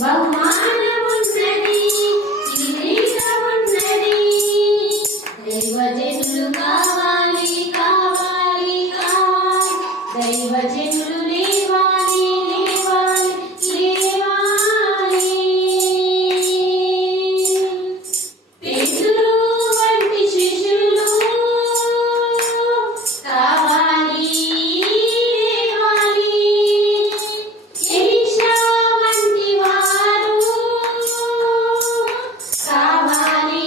బహుమానమున్నది, కిరీటమున్నది. దైవజనులు కావాలి, కావాలి, కావాలి. దైవజనులు లేవాలి, లేవాలి, లేవాలి. పేతురు వంటి శిష్యులు కావాలి, లేవాలి. ఎలీషా వంటి వారు కావాలి,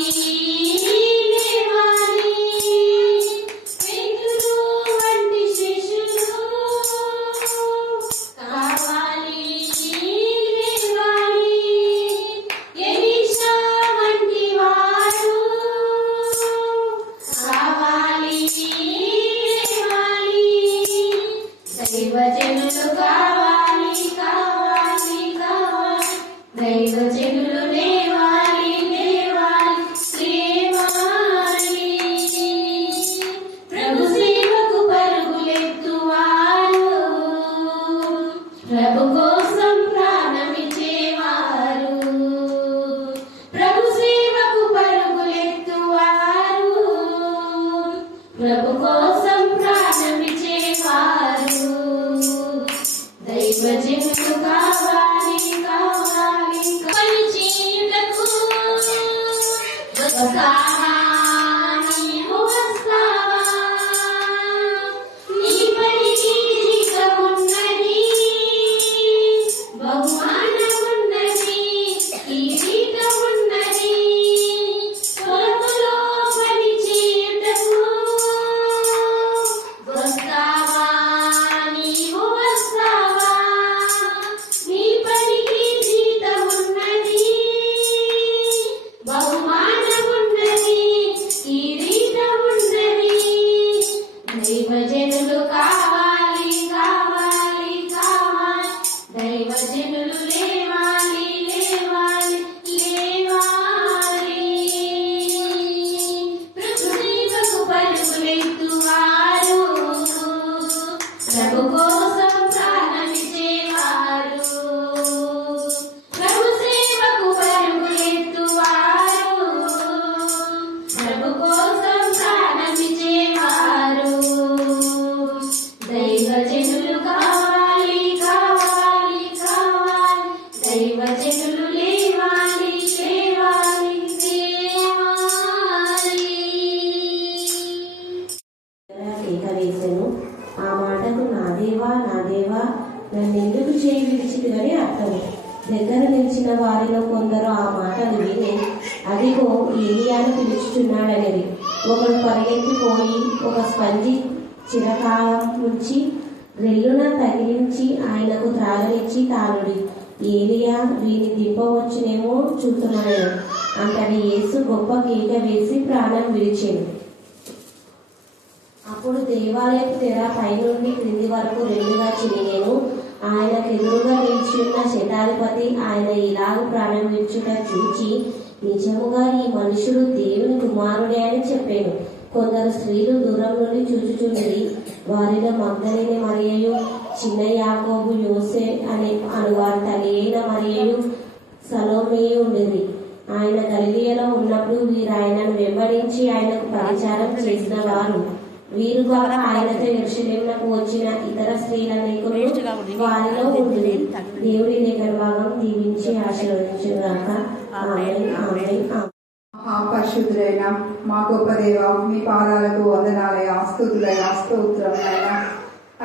లేవాలి. పేతురు వంటి శిష్యులు కావాలి, లేవాలి. ఎలీషా వంటి వారు కావాలి, లేవాలి. దైవజనులు కావాలి, కావాలి, కావాలి. దైవజనులు లేవాలి, లేవాలి, లేవాలి. ప్రభు సేవకు పరుగులెత్తువారు, ప్రభు కోసం ప్రాణమిచ్చేవారు. ప్రభు సేవకు పరుగులెత్తువారు, ప్రభు కోసం ప్రాణమిచ్చేవారు. దైవజనులు కావాలి, కావాలి. పని చేయుటకు వస్తావా, నీవు వస్తావా? నీ పనికి జీతమున్నది, బహుమానమున్నది, కిరీటమున్నది. పొలములో పని చేయుటకు వస్తావా, నీవు వస్తావా? నీ పనికి జీతమున్నది, బహుమానమున్నది, కిరీటమున్నది. దైవజనులు కావాలి, కావాలి, కావాలి. దైవజనులు లేవాలి, లేవాలి, లేవాలి. ప్రభు సేవకు పరుగులెత్తువారు, ప్రభు కోసం ప్రాణమిచ్చేవారు. ప్రభు సేవకు పరుగులెత్తువారు, ప్రభు కోసం ప్రాణమిచ్చేవారు. దైవజనులు కావాలి, కావాలి, కావాలి. దైవజనులు లేవాలి, లేవాలి, లేవాలి. కేక వేసెను. ఆ మాటకు నా దేవా, నా దేవా, నన్నెందుకు చేయి విడిచితివని అర్థము. దగ్గర నిలిచిన వారిలో కొందరు ఆ మాటలు విని, అదిగో ఏలియాను పిలుచుచున్నాడనేది. ఒకడు పరిగెత్తిపోయి ఒక స్పంజి చిరకాలం ఉంచి రెల్లున తగిలించి ఆయనకు త్రాగనిచ్చి తానుడి, ఏలియా వీని దింపవచ్చునేమో చూస్తున్నాడు. అంతటి యేసు గొప్ప కేక వేసి ప్రాణం విడిచెను. అప్పుడు దేవాలయపు తెర పైనుండి క్రింది వరకు రెండుగా చిరిగెను. ఆయనకు ఎదురుగా నిలిచి ఉన్న శతాధిపతి ఆయన ఇలాగ ప్రాణం విడుచుట చూచి, నిజముగా ఈ మనుషుడు దేవుని కుమారుడే అని చెప్పాను. కొందరు స్త్రీలు దూరం నుండి చూచుచుండిరి. వారిలో మగ్దలేని మరియయు, చిన్న యాకోబు, యోసే అనువారి తల్లి అయిన మరియయు, సలోమియు ఉండేది. ఆయన గలిలయలో ఉన్నప్పుడు వీరు ఆయనను వెంబడించి ఆయనకు పరిచారం చేసిన వారు. వీరు ద్వారా ఆయనతో యెరూషలేమునకు వచ్చిన ఇతర స్త్రీలనేకులు వారిలో ఉండేది. దేవుడి లేఖన భాగం దీవించి ఆశీర్వదించుగాక. ఆమేన్, ఆమేన్, ఆమేన్. పరిశుద్ధులైన మా గొప్ప దేవ, మీ పాదాలకు వందనాలయ, స్తుతులయ, స్తోత్రములైన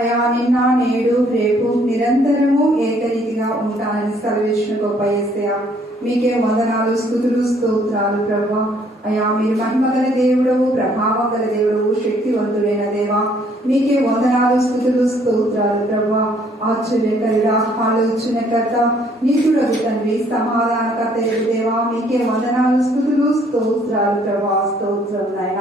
అయా. నిన్న నేడు రేపు నిరంతరము ఏకరీతిగా ఉంటానని సెలవిచ్చిన గొప్ప యేసయ్య, మీకే వందనాలు, స్తుతులు, స్తోత్రాలు ప్రభువా. అయా, మీరు మహిమగల దేవుడవు, ప్రభావం గల దేవుడవు, శక్తివంతుడైన దేవా, మీకే వందనాలు, స్తుతులు, స్తోత్రాలు ప్రభువా. ఆశ్చర్యకరుడా, ఆలోచనకర్త, నిత్యుడగు తండ్రి, సమాధానకర్త దేవా, మీకే వందనాలు, స్తుతులు, స్తోత్రాలు ప్రభువా. స్తోత్రం నాయన.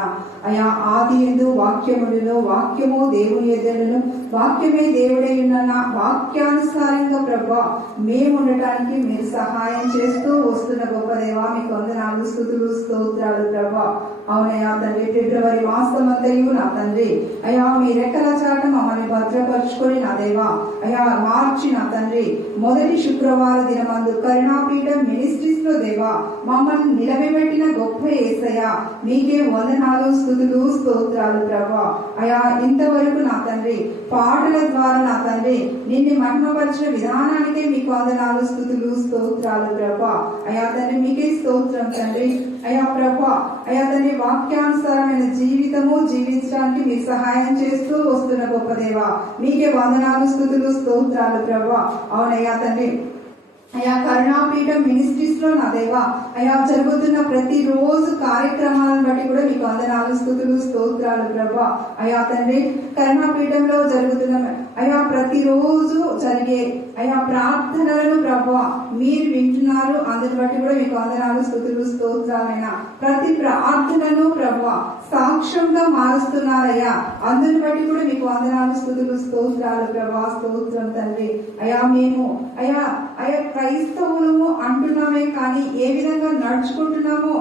అయా, ఆది యందు వాక్యములను, వాక్యము దేవుని యొద్దను, వాక్యమే దేవుడై ఉన్న వాక్యానుసారంగా ప్రభువా మేము ఉండటానికి మీరు సహాయం చేస్తూ వస్తున్న గొప్ప దేవా, మీకు వందనాలు, స్తుతులు, స్తోత్రాలు ప్రభువా. అవునయ్యా తండ్రి, ఫిబ్రవరి మాసం అంతయు నా తండ్రి అయా మీ రెక్కల చాట మమ్మల్ని భద్రపరుచుకొని నా దేవా అయా అయా మార్చి నా తండ్రి మొదటి శుక్రవార దినమందు కరుణాపీఠం మినిస్ట్రీస్ లో దేవా మమ్మల్ని నిలబెట్టిన గొప్ప యేసయ్య మీకే వందనాలు స్తుతులు స్తోత్రాలు ప్రభా. అయా ఇంతవరకు నా తండ్రి పాటల ద్వారా నా తండ్రి నిన్ను మహిమపరిచిన విధానానికే మీకు వందనాలు స్తుతులు స్తోత్రాలు ప్రభా. అయా తండ్రి మీకే స్తోత్రం తండ్రి. అయా ప్రభా అయా తండ్రి వాక్యానుసారమైన జీవితము జీవించడానికి మీరు సహాయం చేస్తూ వస్తున్న గొప్ప దేవా మీకే వందనాలు స్తుతులు స్తోత్రాలు ప్రభా. అవునయ్యా తండ్రి అయా కరుణాపీఠం మినిస్ట్రీస్ లో నా దేవా అయా జరుగుతున్న ప్రతి రోజు కార్యక్రమాలను బట్టి కూడా మీకు వందనాలు స్తుతులు స్తోత్రాలు ప్రభా. అయా తండ్రి కరుణాపీఠంలో జరుగుతున్న అయా ప్రతిరోజు జరిగే అయా ప్రార్థనలను ప్రభా మీరు వింటున్నారు. అందుని బట్టి కూడా మీకు వందనాలు స్తుతులు స్తోత్రాలైనా ప్రతి ప్రార్థనను ప్రభా సాక్ష్యంగా మారుస్తున్నారయ్యా. అందుని బట్టి కూడా మీకు వందనాలు స్తుతులు స్తోత్రాలు ప్రభా. స్తోత్రం తండ్రి. అయా మేము అయా అయా క్రైస్తవులము అంటున్నామే కానీ ఏ విధంగా నడుచుకుంటున్నామో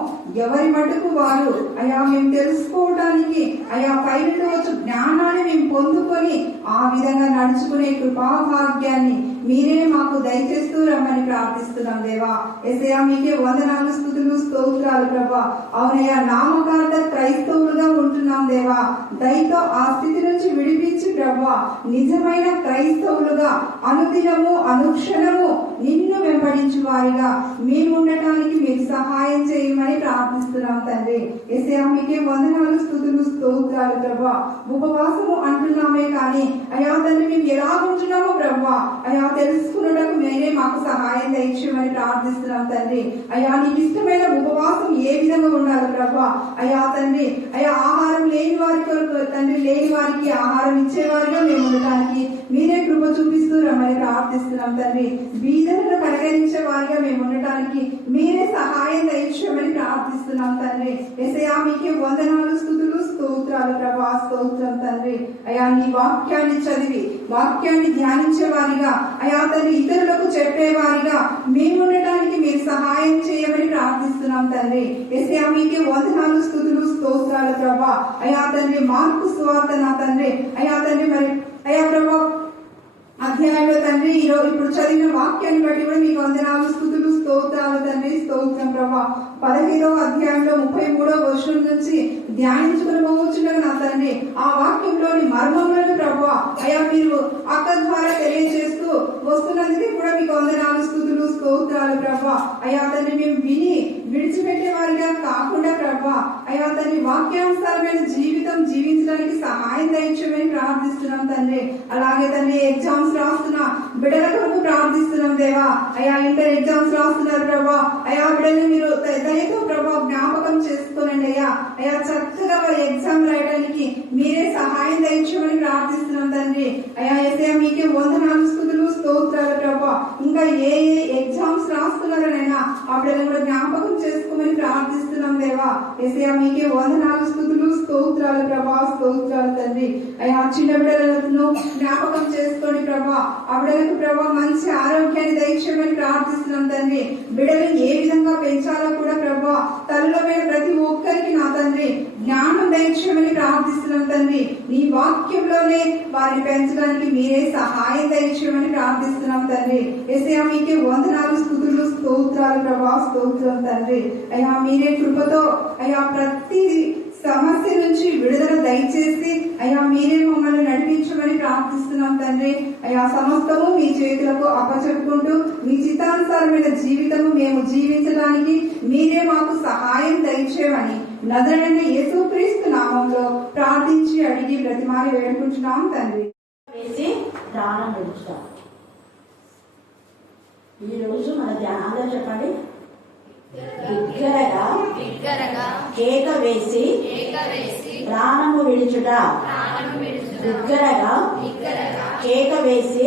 ఎవరి మటుకు వారు అయా మేము తెలుసుకోవడానికి అయా పైన వచ్చు జ్ఞానాన్ని మేము పొందుకొని ఆ విధంగా నడుచుకునే కృపాభాగ్యాన్ని మీరే మాకు దయచేస్తూ రమ్మని ప్రార్థిస్తున్నాం దేవా. యేసయ్యా మీకే వందనాలు స్తుతులు స్తోత్రాలు ప్రభా. అవునయ్యా నామకార్థ క్రైస్తవులుగా ఉంటున్నాం దేవా. దయతో ఆ స్థితి నుంచి విడిపించి ప్రభా నిజమైన క్రైస్తవులుగా అనుదినము అనుక్షణము నిన్ను వెంబడించు వారిగా మేము ఉండటానికి మీరు సహాయం చేయమని ప్రార్థిస్తున్నాం తండ్రి. యేసయ్యా మీకే వందనాలు స్తుతులు స్తోత్రాలు ప్రభా. ఉపవాసము అంటున్నామే కానీ అయా తండ్రి మేము ఎలా ఉంటున్నామో ప్రభా అయా తెలుసుకున్నటకు మీరే మాకు సహాయం దయచేయమని ప్రార్థిస్తున్నాం తండ్రి. అయా నీకు ఇష్టమైన ఉపవాసం ఏ విధంగా ఉండాలి ప్రభా. అయా తండ్రి అయా ఆహారం లేని వారి కొరకు తండ్రి లేని వారికి ఆహారం ఇచ్చేవారిగా మేము ఉండటానికి మీరే కృప చూపిస్తూ రమ్మని ప్రార్థిస్తున్నాం తండ్రి. బీదలను పరిగణించే వారిగా మేము ఉండటానికి మీరే సహాయం దయచేయమని ప్రార్థిస్తున్నాం తండ్రి. యేసయ్యా మీకే వందనాలు స్తుతులు స్తోత్రాలు ప్రభా. స్తోత్రం తండ్రి. అయా నీ వాక్యాన్ని చదివి వాక్యాన్ని ధ్యానించే వారిగా అయా తండ్రి ఇతరులకు చెప్పేవారిగా మేము ఉండటానికి మీరు సహాయం చేయమని ప్రార్థిస్తున్నాం తండ్రి. యేసయ్యా మీకే వందనాలు స్తుతులు స్తోత్రాలు ప్రభా. అయా తండ్రి మార్కు సువార్త నా తండ్రి అయా తండ్రి మరి అయా ప్రభా అధ్యాయంలో తండ్రి ఈరోజు ఇప్పుడు చదివిన వాక్యాన్ని బట్టి కూడా మీకు వందనాలు స్తుతులు స్తోత్రాలు తండ్రి. స్తోత్రం ప్రభా. 15వ అధ్యాయంలో 33వ వచనం నుంచి ధ్యానించుకుని పోవచ్చుండగా నా తండ్రి ఆ వాక్యంలోని మర్మములను ప్రభా అయా మీరు అక్క ద్వారా తెలియజేస్తూ వస్తున్నందుకే కూడా మీకు వందనాలు స్తుతులు స్తోత్రాలు ప్రభా. అయా తండ్రి మేము విని విడిచిపెట్టే వారిగా కాకుండా ప్రభా అయా తండ్రి వాక్యానుసారమైన జీవితం జీవించడానికి సహాయం దయచేయమని ప్రార్థిస్తున్నాం తండ్రి. అలాగే తండ్రి ఎగ్జామ్స్ రాస్తున్న బిడ్డల కొరకు ప్రార్థిస్తున్నాం దేవా. అయా ఇంటర్ ఎగ్జామ్స్ రాస్తున్నారు ప్రభా అయా బిడ్డలు మీరు దయతో ప్రభా జ్ఞాపకం చేసుకోనండి అయ్యా. అయా చక్కగా వారి ఎగ్జామ్ రాయడానికి మీరే సహాయం దయచేయమని ప్రార్థిస్తున్నాం తండ్రి. అయా యేసయ్యా మీకే వందనాలు స్తుతులు స్తోత్రాలు ప్రభా. ఇంకా ఏ ఎగ్జామ్స్ రాస్తున్నారనైనా ఆ బిడ్డలను కూడా జ్ఞాపకం చేసుకోమని ప్రార్థిస్తున్నాం దేవా. యేసయ్యా మీకే వందనాలు స్తుతులు స్తోత్రాలు ప్రభా. స్తోత్రాలు తండ్రి. అయా చిన్న బిడ్డలను జ్ఞాపకం చేసుకోండి ప్రభా. ఆ బిడ్డలకు ప్రభా మంచి ఆరోగ్యాన్ని దయచేయమని ప్రార్థిస్తున్నాం తండ్రి. బిడ్డలను ఏ విధంగా పెంచాలో కూడా ప్రభా తల్లులమైన ప్రతి ఒక్కరికి నా తండ్రి జ్ఞానం దయచేయమని ప్రార్థిస్తున్నాం తండ్రి. నీ వాక్యంలోనే వారిని పెంచడానికి మీరే సహాయం దయచేయమని ప్రార్థిస్తున్నాం తండ్రి. యేసయ్యా మీకే వందనాలు స్తుతులు స్తోత్రాలు ప్రభా. స్తోత్రం తండ్రి. అయా మీరే కృపతో అయా ప్రతి సమస్య నుంచి విడుదల దయచేసి అయా మీరే మమ్మల్ని నడిపించమని ప్రార్థిస్తున్నాం తండ్రి. అయా సమస్తము మీ చేతులకు అప్పచెప్పుకుంటూ మీ చిత్తానుసారమైన జీవితము మేము జీవించడానికి మీరే మాకు సహాయం దయచేయమని నజరేయుడైన యేసుక్రీస్తు నామంలో ప్రార్థించి అడిగి బ్రతిమాలి వేడుకుంటున్నాం తండ్రి. వేసి ప్రాణం విడుచుట. ఈ రోజు మన ధ్యానంలో చెప్పండి. బిగ్గరగా కేక వేసి ప్రాణము విడుచుట. బిగ్గరగా కేక వేసి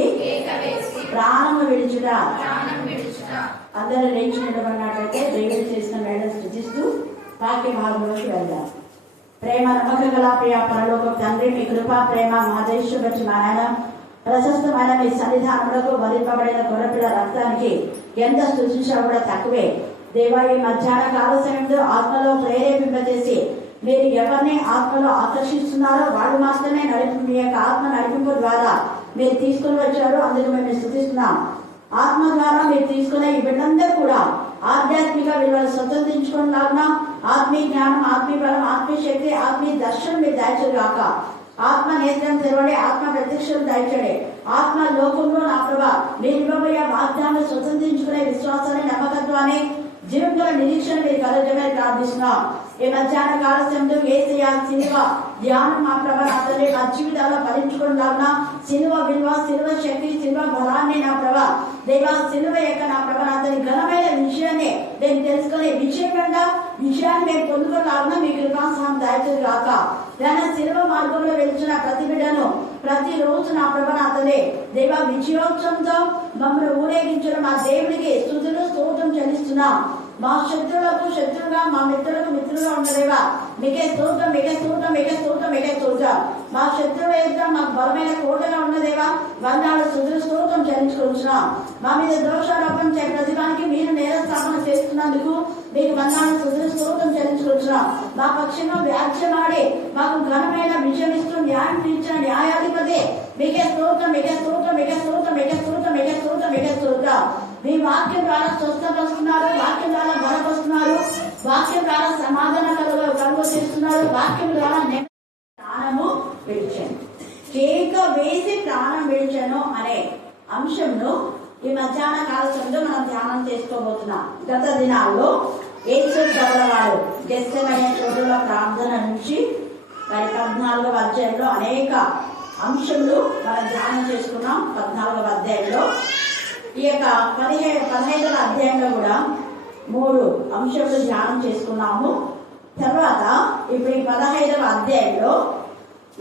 ప్రాణము విడుచుట. అందరూ లేచి నిలబడినట్లయితే దేవుడు చేసిన మేడలు స్థుతిస్తూ వాక్య భాగంలోకి వెళ్దాం. ప్రేమ నమ్మకం గల ప్రియ పరలోక తండ్రి మీ కృప ప్రేమ మహదేశ్వర బట్టి మా నాయన ప్రశస్తమైన మీ సన్నిధానంలో వరింపబడిన గొర్రెపిల్ల రక్తానికి ఎంత స్తుతించినా కూడా తక్కువే. దేవా ఈ మధ్యాహ్న కాల సమయంలో ఆత్మలో ప్రేరేపింపజేసి మీరు ఎవరిని ఆత్మలో ఆకర్షిస్తున్నారో వాళ్ళు మాత్రమే మీ యొక్క ఆత్మ నడిపింపు ద్వారా మీరు తీసుకుని వచ్చారు, అందుకు మేము స్తుతిస్తున్నాం. ఆత్మ ద్వారా మీరు తీసుకునే ఈ బిడ్డలందరూ కూడా ఆధ్యాత్మిక విలువలు స్వతంత్రించుకునేలాగా ఆత్మీయ జ్ఞానం, ఆత్మీయ బలం, ఆత్మీయ శక్తి, ఆత్మీయ దర్శనం మీరు దయచేయగాక. ఆత్మ నేత్రం తెరవడే, ఆత్మ ప్రత్యక్షం దయచడే, ఆత్మ లోకంలో నా ప్రభా మీరు ఇవ్వబోయే వాగ్దానం స్వతంత్రించుకునే విశ్వాసాన్ని, నమ్మకత్వాన్ని, జీవితంలో నిరీక్షణ మీరు కలగజేయమని ప్రార్థిస్తున్నాం. ఈ మధ్యాహ్న కాల సమయంలో యేసయ్య సిలువ ధ్యానం మా ప్రభా నా తండ్రి మా జీవితాల్లో ఫలించుకునేలాగా సిలువ విలువ, సిలువ శక్తి, సిలువ బలాన్ని నా ప్రభా దేవా సిలువ యొక్క నా ప్రభా నా తండ్రి ఘనమైన విషయాన్ని నేను తెలుసుకునే విషయాన్ని మేము పొందుకోలాగా మీ కృపాసనం దయచేది కాక. దాని సిలువ మార్గంలో వెళ్తున్న ప్రతి బిడ్డను ప్రతి రోజు నా ప్రభా నా తండ్రి దేవా విజయోత్సవంతో మమ్మల్ని ఊరేగించిన మా దేవుడికి స్తుతులు స్తోత్రం చెల్లిస్తున్నాం. మా శత్రువులకు శత్రువుగా, మా మిత్రులకు మిత్రులుగా ఉండలేవా మీకే స్తోత్రం, మీకే స్తోత్రం, మీకే స్తోత్రం, మీకే స్తోత్రం. మా శత్రువు ఏదో మాకు బలమైన కోటగా ఉన్నదేవా వందాల స్తుతులు స్తోత్రం చెల్లించుకుంటున్నాం. మా మీద దోషారోపణ చే ప్రతిభానికి మీరు నేరస్థాపన చేస్తున్నందుకు మీకు వందాల స్తుతులు స్తోత్రం చెల్లించుకుంటున్నాం. మా పక్షంగా వ్యాఖ్యమాడి మాకు ఘనమైన విజయం ఇస్తూ న్యాయం తీర్చిన న్యాయాధిపతి మీకే స్తోత్రం, మీకే స్తోత్రం, మీకే స్తోత్రం, మీకే స్తోత్రం, మీకే స్తోత్రం, మీకే స్తోత్రం. మీ వాక్యం ద్వారా స్వస్థపరుస్తున్నారు, వాక్యం ద్వారా బలపరుస్తున్నారు, వాక్యం ద్వారా సమాధాన కలుగు చేస్తున్నారు, వాక్యం ద్వారా ప్రాణము విడిచాను, కేక వేసి ప్రాణం విడిచాను అనే అంశంను ఈ మధ్యాహ్న కాల సమయంలో మనం ధ్యానం చేసుకోబోతున్నాం. గత దినాల్లో యేసు ప్రభువారు గెత్సేమనే చోటులో ప్రార్థన నుంచి మరి 14వ అధ్యాయంలో అనేక అంశములు మనం ధ్యానం చేసుకున్నాం. 14వ అధ్యాయంలో ఈ యొక్క 15వ అధ్యాయంలో కూడా 3 అంశాలు ధ్యానం చేసుకున్నాము. తర్వాత ఇప్పుడు ఈ 15వ అధ్యాయంలో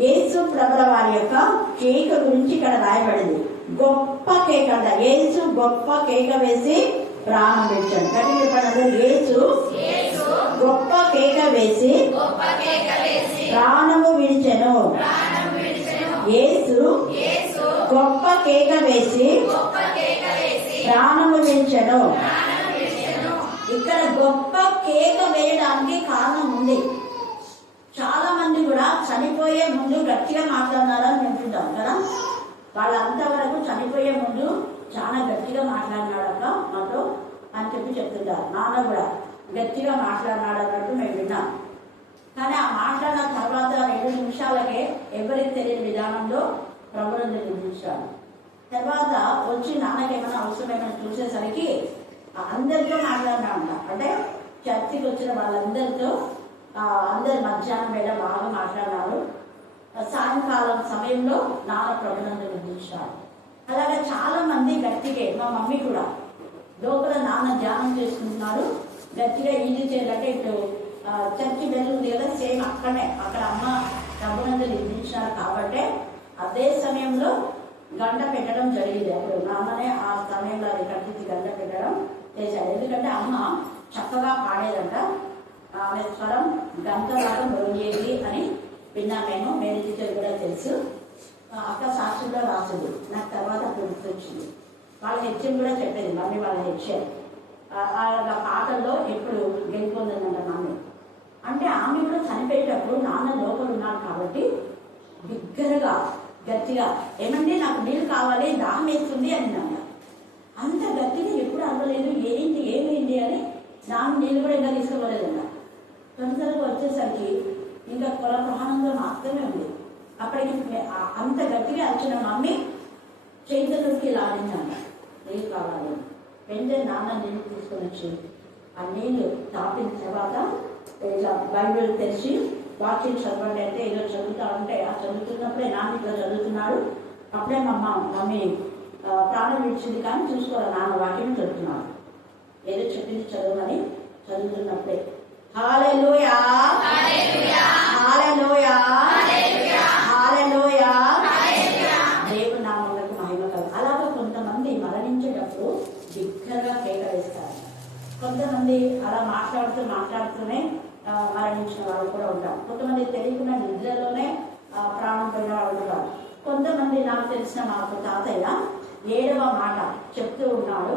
యేసు ప్రభుల వారి యొక్క కేక గురించి ఇక్కడ రాయబడింది. గొప్ప కేక అంట. యేసు గొప్ప కేక వేసి ప్రాణం విడిచాడు. గట్టిగా చెప్పండి, యేసు గొప్ప కేక వేసి ప్రాణము విడిచెను. యేసు గొప్ప కేక వేసి ప్రాణము విడిచెను. ఇక్కడ గొప్ప కేక వేయడానికి కారణం ఉంది. చాలా మంది కూడా చనిపోయే ముందు గట్టిగా మాట్లాడినారని వింటుంటాం కదా. వాళ్ళంతవరకు చనిపోయే ముందు చాలా గట్టిగా మాట్లాడినాడక మాతో అని చెప్తుంటారు. నాన్న కూడా గట్టిగా మాట్లాడినాడు అన్నట్టు మేము విన్నాం. కానీ ఆ మాట్లాడిన తర్వాత 2 నిమిషాలకే ఎవరికి తెలియని విధానంలో ప్రభుత్వం నిర్మించాడు. తర్వాత వచ్చి నాన్నకి ఏమైనా అవసరమైనా చూసేసరికి అందరితో మాట్లాడినా అంటే చర్చికి వచ్చిన వాళ్ళందరితో అందరు మధ్యాహ్నం వేళ బాగా మాట్లాడినారు. సాయంకాలం సమయంలో నాన్న ప్రభుత్వం నిర్మించాడు. అలాగే చాలా మంది గట్టిగా, మా మమ్మీ కూడా లోపల నాన్న ధ్యానం చేసుకుంటున్నారు. గట్టిగా ఈజీ చేయాలంటే ఇటు చర్చి వెళ్తుంది కదా, సేమ్ అక్కడే అక్కడ అమ్మ ప్రభునందు నిర్మించారు కాబట్టి అదే సమయంలో గంట పెట్టడం జరిగింది. అప్పుడు నాన్ననే ఆ సమయంలో అది కట్టించి గంట పెట్టడం చేశారు. ఎందుకంటే అమ్మ చక్కగా పాడేదంట. ఆమె స్వరం గంటలాగా మొయ్యేది అని విన్నా. నేను టీచర్ కూడా తెలుసు. అక్క సాక్షిలో రాసుడు నాకు తర్వాత గుర్తొచ్చింది. వాళ్ళ హెచ్ఎం కూడా చెప్పేది, మమ్మీ వాళ్ళ హెచ్ఎం ఆ పాటల్లో ఎప్పుడు గెలిపోతుందంట మమ్మీ. అంటే ఆమె కూడా చనిపోయేటప్పుడు నాన్న లోపల ఉన్నాడు కాబట్టి బిగ్గరగా గట్టిగా ఏమంటే నాకు నీళ్ళు కావాలి, దాహం వేస్తుంది అని నాన్న. అంత గట్టిగా ఎప్పుడు అవ్వలేదు. ఏంటి ఏమైంది అని నాన్న నీళ్ళు కూడా ఇంకా తీసుకోలేదన్న. తొందరగా వచ్చేసరికి ఇంకా ప్రాణంగా మాత్రమే ఉంది. అప్పటికి అంత గట్టిగా వచ్చిన మమ్మీ చేతులకి లాడిందన్న, నీళ్ళు కావాలి. వెంటనే నాన్న నీళ్ళు తీసుకొని వచ్చి ఆ నీళ్లు తాపిన తర్వాత బైబిల్ తెరిచి వాక్యం చదవండి అంటే ఏదో చదువుతా ఉంటే ఆ చదువుతున్నప్పుడే నాన్న ఇట్లా చదువుతున్నాడు. అప్పుడే మమ్మీ ప్రాణం విడిచింది కానీ చూసుకోవాలి, నాన్న వాక్యం చదువుతున్నాడు. ఏదో చెప్పింది చదవమని చదువుతున్నప్పుడే హల్లెలూయా హల్లెలూయా హల్లెలూయా దేవుని నామమునకు మహిమ కలుగు. అలాగే కొంతమంది మరణించేటప్పుడు బిగ్గరగా కేక వేస్తారు. కొంతమంది అలా మాట్లాడుతూనే మరణించిన వాళ్ళు కూడా ఉంటారు. కొంతమంది తెలియకుండా నిద్రలోనే ప్రాణం పోయిన వాళ్ళు ఉంటారు. కొంతమంది నాకు తెలిసిన మాకు తాతయ్య 7వ మాట చెప్తూ ఉన్నాడు,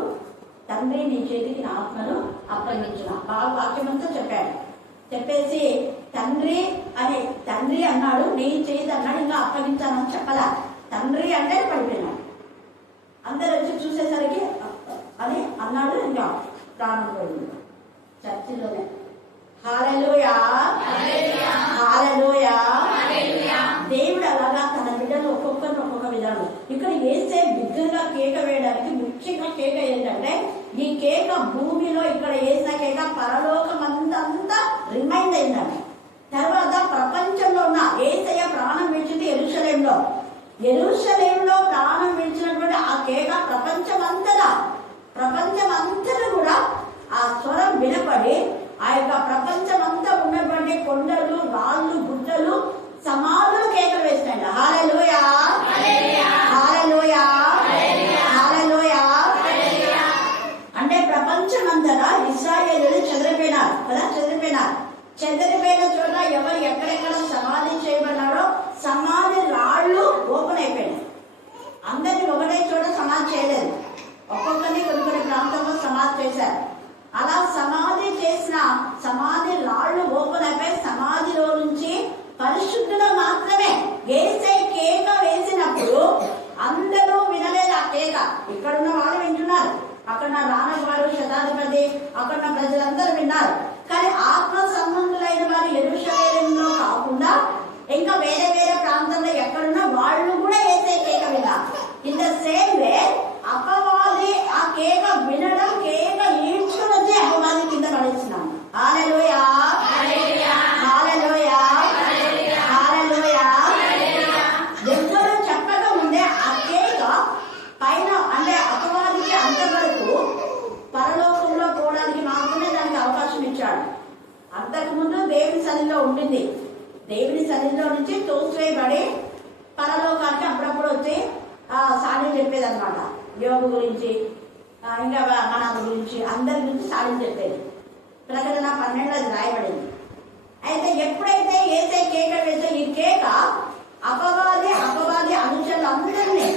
తండ్రి నీ చేతికి నా ఆత్మను అప్పగించిన. వాక్యమంతా చెప్పాడు. చెప్పేసి తండ్రి అన్నాడు, నీ చేతి అన్నాడు, ఇంకా అప్పగించానని చెప్పలా. తండ్రి అంటే పడిపోయినాడు. అందరు వచ్చి చూసేసరికి అని అన్నాడు. ఇంకా ప్రాణం పోయింది చర్చిలోనే. హల్లెలూయా, హల్లెలూయా. దేవుడు అలాగా తన బిడ్డలు ఒక్కొక్కరిని ఒక్కొక్క విధానం. ఇక్కడ వేసే బిగ్గరగా కేక వేయడానికి ముఖ్యంగా కేక ఏంటంటే, ఈ కేక భూమిలో ఇక్కడ వేసిన కేక పరలోకం అంతా రిమైండ్ అయిందండి. తర్వాత ప్రపంచంలో ఉన్న యేసయ్య ప్రాణం విడిచింది యెరూషలేంలో. యెరూషలేంలో ప్రాణం విడిచినటువంటి ఆ కేక ప్రపంచమంతటా కూడా ఆ స్వరం వినపడి ఆ యొక్క ప్రపంచమంతా ఉన్నటువంటి కొండలు, రాళ్ళు, గుట్టలు, సమాధులు కేకలు వేసినాయి. హల్లెలూయా, హల్లెలూయా, హల్లెలూయా. అంటే ప్రపంచమంతటా ఇశ్రాయేలీయులు చెదిరిపోయినారు కదా, చెదిరిపోయిన చోట ఎవరు ఎక్కడెక్కడ సమాధి చేయబడ్డారో సమాధి రాళ్ళు ఓపెన్ అయిపోయినాయి. అందరినీ ఒకటే చోట సమాధి చేయలేదు, ఒక్కొక్కరిని కొన్ని ప్రాంతంలో సమాధి చేశారు. అలా సమాధి చేసిన సమాధి రాళ్ళు ఓపెన్ అయిపోయి సమాధిలో నుంచి పరిశుద్ధులు మాత్రమే యేసయ్య కేక వేసినప్పుడు అందరూ వినలేదు ఆ కేక. ఇక్కడున్న వాళ్ళు వింటున్నారు, అక్కడ రానవారు, శతాధిపతి, అక్కడ ప్రజలందరూ విన్నారు. కానీ ఆత్మ సంబంధులైన వారు యెరూషలేములో కాకుండా ఇంకా వేరే వేరే ప్రాంతంలో ఎక్కడున్నా వాళ్ళు కూడా యేసయ్య కేక విన్నారు. ఇన్ ద సేమ్ వే అపవాది ఆ కేక వినడం, కేక ఈడ్చుకుని వచ్చి అపవాది కింద పడేస్తున్నాం. హల్లెలూయా, హల్లెలూయా, హల్లెలూయా. ఎవ్వరూ చెప్పక ముందే ఆ కేక పైన అంటే అపవాదికి అంతవరకు పరలోకంలో పోవడానికి మాత్రమే దానికి అవకాశం ఇచ్చాడు. అంతకుముందు దేవుని సన్నిధిలో ఉండింది. దేవుని సన్నిధిలో నుంచి తోసివేయబడి పరలోకానికి అప్పుడప్పుడు వచ్చి సాక్ష్యం చెప్పేది అనమాట. యోగు గురించి, ఇంకా మన గురించి, అందరి గురించి సాక్ష్యం చెప్పేది. ప్రకటన 12 అది రాయబడింది. అయితే ఎప్పుడైతే యేసయ్య కేక వేసే ఈ కేక అపవాది అనుచరులు అందరినీ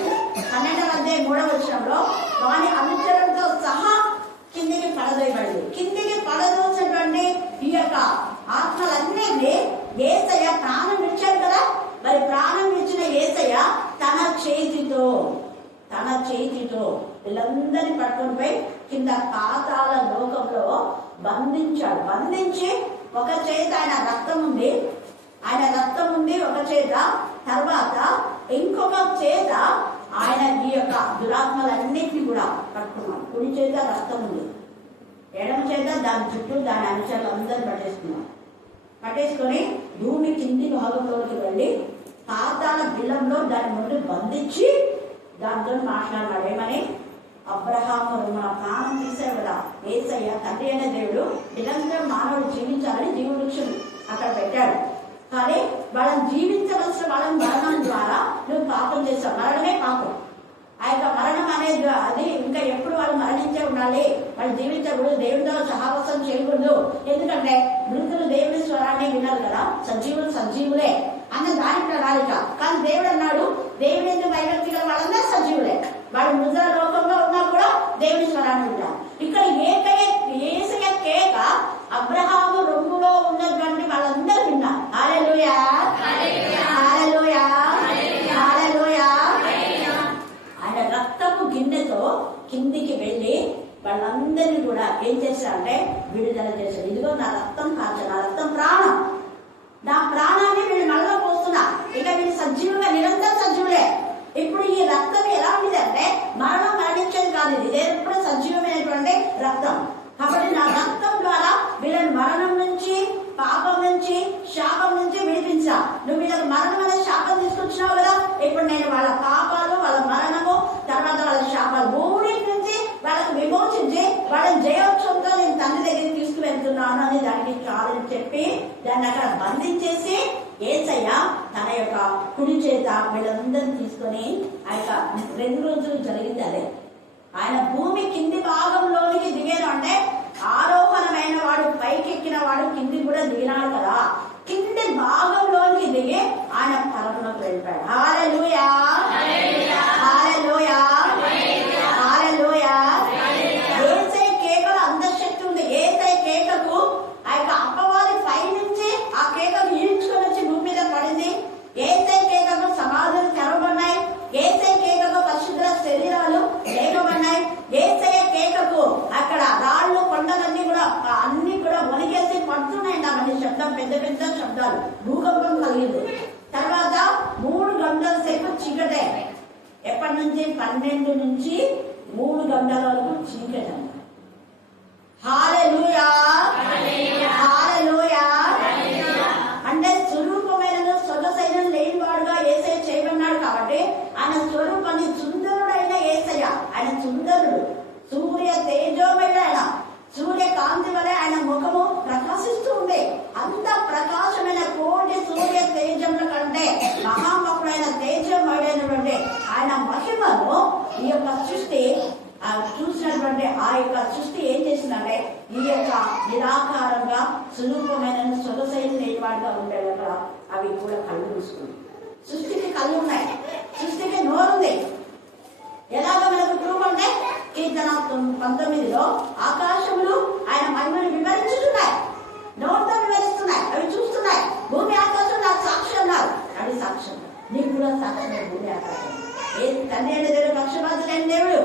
12వ అధ్యాయం 3వ వచనంలో వాని అనుచరులతో సహా కిందికి పడదోయబడింది. కిందికి పడదోసినటువంటి ఈ యొక్క ఆత్మలన్నింటినీ యేసయ్య ప్రాణం ఇచ్చాడు కదా. మరి ప్రాణం ఇచ్చిన యేసయ్య తన చేతితో వీళ్ళందరినీ పట్టుకొని పోయి కింద పాతాళ లోకంలో బంధించాడు. బంధించి ఒక చేత ఆయన రక్తం ఉంది ఒక చేత, తర్వాత ఇంకొక చేత ఆయన ఈ యొక్క దురాత్మలన్నింటినీ కూడా పట్టుకున్నాడు. కుడి చేత రక్తం ఉంది, ఎడమ చేత దాని చుట్టూ దాని అనుచరులు అందరూ పట్టేసుకొని భూమి కింది భాగంలోకి వెళ్ళి పాతాళ బిలంలో దాని ముందు బంధించి దాంతో మాట్లాడినాడు. ఏమని? అబ్రహాము మన ప్రాణం తీసాడు కదా యేసయ్య, తండ్రి అనే దేవుడు నిరంతరం మానవుడు జీవించాలని జీవవృక్షం అక్కడ పెట్టాడు. కానీ వాళ్ళని జీవించవలసిన వాళ్ళని మరణం ద్వారా నువ్వు పాపం చేస్తావు. మరణమే పాపం. ఆ యొక్క మరణం అనేది అది ఇంకా ఎప్పుడు వాళ్ళు మరణించే ఉండాలి, వాళ్ళు జీవించకూడదు, దేవుడితో సహవాసం చేయకూడదు. ఎందుకంటే మృతులు దేవుని స్వరాన్ని విన్నారు కదా, సజీవులే అన్న దాని ప్రణాళిక. కానీ దేవుడు అన్నాడు, దేవుని ఎందుకు వైవ్యక్తిగా వాళ్ళందరూ సజీవులే, వాళ్ళు మృతుల లోకంలో ఉన్నా కూడా దేవుని స్వరాన్ని విన్నారు. ఇక్కడ యేసయ్య కేక అబ్రహాము రొమ్ములో ఉన్నటువంటి వాళ్ళందరూ విన్నారు. హల్లెలూయా, హల్లెలూయా, హల్లెలూయా. ఆయన రక్తపు గిన్నెతో కిందికి వెళ్ళి వాళ్ళందరినీ కూడా ఏం చేశారంటే విడుదల చేశారు. ఇదిగో నా రక్తం కాచ, నా రక్తం ప్రాణం, నా ప్రాణాన్ని వీళ్ళు మళ్ళా పోస్తున్నా. ఇక వీళ్ళు సజీవుగా నిరంతరం సజీవులే. ఇప్పుడు ఈ రక్తం ఎలా ఉంది అంటే మరణించేది కాదు, ఇది ఎప్పుడు సజీవమైనటువంటి రక్తం. కాబట్టి నా రక్తం ద్వారా వీళ్ళని మరణం నుంచి, పాపం నుంచి, శాపం నుంచి విడిపించా. నువ్వు వీళ్ళకి మరణం అనే శాపం తీసుకొచ్చినావు కదా, ఇప్పుడు నేను వాళ్ళ పాపాలు, వాళ్ళ మరణము, తర్వాత వాళ్ళ శాపాలు మూడింటి నుంచి వాళ్ళకి విమోచించి వాళ్ళని జయోత్సవంతో నేను తండ్రి దగ్గరికి తీసుకువెళ్తున్నాను అని దానికి చాలని చెప్పి దాన్ని అక్కడ బంధించేసి యేసయ్య తన యొక్క కుడి చేత వీళ్ళందరినీ తీసుకొని ఆ యొక్క 2 రోజులు జరిగింది అదే. ఆయన భూమి కింది భాగంలోనికి దిగాడు అంటే ఆరోహణమైన వాడు పైకెక్కిన వాడు కింది కూడా దిగినాడు కదా, కింది భాగంలోనికి దిగి ఆయన పరలోకంలోకి వెళ్ళిపోయాడు. హల్లెలూయా, హల్లెలూయా, హల్లెలూయా. యేసయ్య కేకలో అంత శక్తి ఉంది. యేసయ్య కేకకు ఆ యొక్క అపవాది పైనుంచి ఆ కేకను ఈడ్చుకొని వచ్చి భూమి మీద పడింది. యేసయ్య కేకకు సమాధులు తెరవబడినాయి, మహామకుడైన తేజమయుడైనటువంటి ఆయన మహిమను ఈ యొక్క సృష్టి చూసినటువంటి ఆ యొక్క సృష్టి ఏం చేసిందంటే ఈ యొక్క నిరాకారంగా సురూపమైన సొగసైన లేనివాడిగా ఉంటాడు అక్కడ అవి కూడా కళ్ళు మూసుకుంది. సృష్టికి కళ్ళు ఉన్నాయి, సృష్టికి నోరుంది. ఎలాగ మనకు ప్రూఫ్ అంటే కీర్తన 19లో ఆకాశములు ఆయన మహిమను వివరించుతున్నాయి, నోటితో వివరిస్తున్నాయి, అవి చూస్తున్నాయి. భూమి ఆకాశం నాకు సాక్ష్యం ఉన్నారు, అది సాక్ష్యం. నీకు కూడా సాక్ష్యం భూమి ఆకాశం. ఏ తండ్రి అనే దేవుడు పక్షపాతులైన దేవుడు.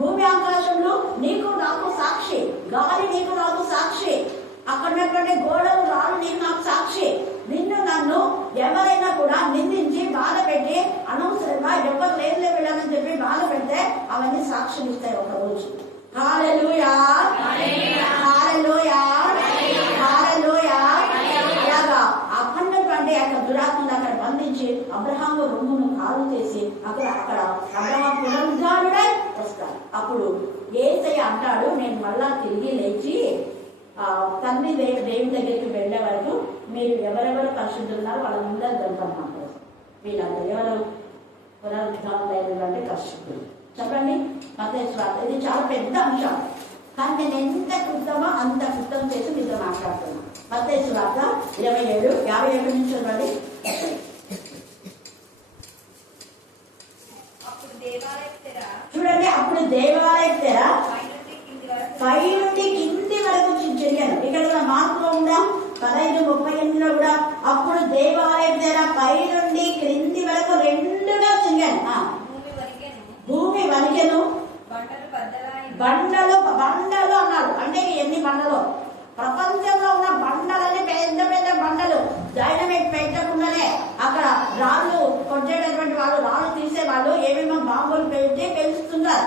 భూమి ఆకాశంలో నీకు నాకు సాక్షి, గాలి నీకు నాకు సాక్షి, అక్కడ ఉన్నటువంటి గోడలు రాళ్ళు నీకు నాకు సాక్షి. నిన్ను నన్ను ఎవరైనా కూడా నిందించి బాధ పెట్టి అనవసరంగా ఎవరు లేదులే వెళ్ళాలని చెప్పి బాధ పెడితే అవన్నీ సాక్ష్యం ఇస్తాయి ఒక రోజు. హల్లెలూయా, హల్లెలూయా, హల్లెలూయా. ఇలాగా అఖండటువంటి యొక్క దురాత్మను అక్కడ బంధించి అబ్రహాము రొమ్మును కాలు చేసి అక్కడ అబ్రహాం పునరుద్ధారుడై వస్తాడు. అప్పుడు యేసయ్య అంటాడు, నేను మళ్ళా తిరిగి లేచి తండ్రి దేవుని దగ్గరికి వెళ్ళే వరకు మీరు ఎవరెవరు పరిశుద్ధులున్నారో వాళ్ళందరూ దంపన్నారు. వీళ్ళందరూ ఎవరు పునరుద్ధారులైనటువంటి పరిశుద్ధులు చెప్పండి. ఇది చాలా పెద్ద అంశం, కానీ నేను ఎంత కృతమో అంత కృతం చేసి మీతో మాట్లాడుతున్నాను. మత్తయి సువార్త 27:57 నుంచి చూడండి. చూడండి, అప్పుడు దేవాలయం తెర పై నుండి కింది వరకు చెయ్యాను. ఇక్కడ కూడా మార్పులో ఉందాం 15:38లో కూడా అప్పుడు దేవాలయం తెర పై నుండి క్రింది వరకు రెండుగా చెయ్యాను. భూమి వణికెను, బండలు బండలు అన్నాడు. అంటే ఎన్ని బండలు? ప్రపంచంలో ఉన్న బండలని పెద్ద పెద్ద బండలు డైనమైట్ పెట్టకుండానే అక్కడ రాళ్ళు కొట్టేటటువంటి వాళ్ళు, రాళ్ళు తీసేవాళ్ళు ఏమేమో బాంబులు పెట్టి పెంచుతున్నారు.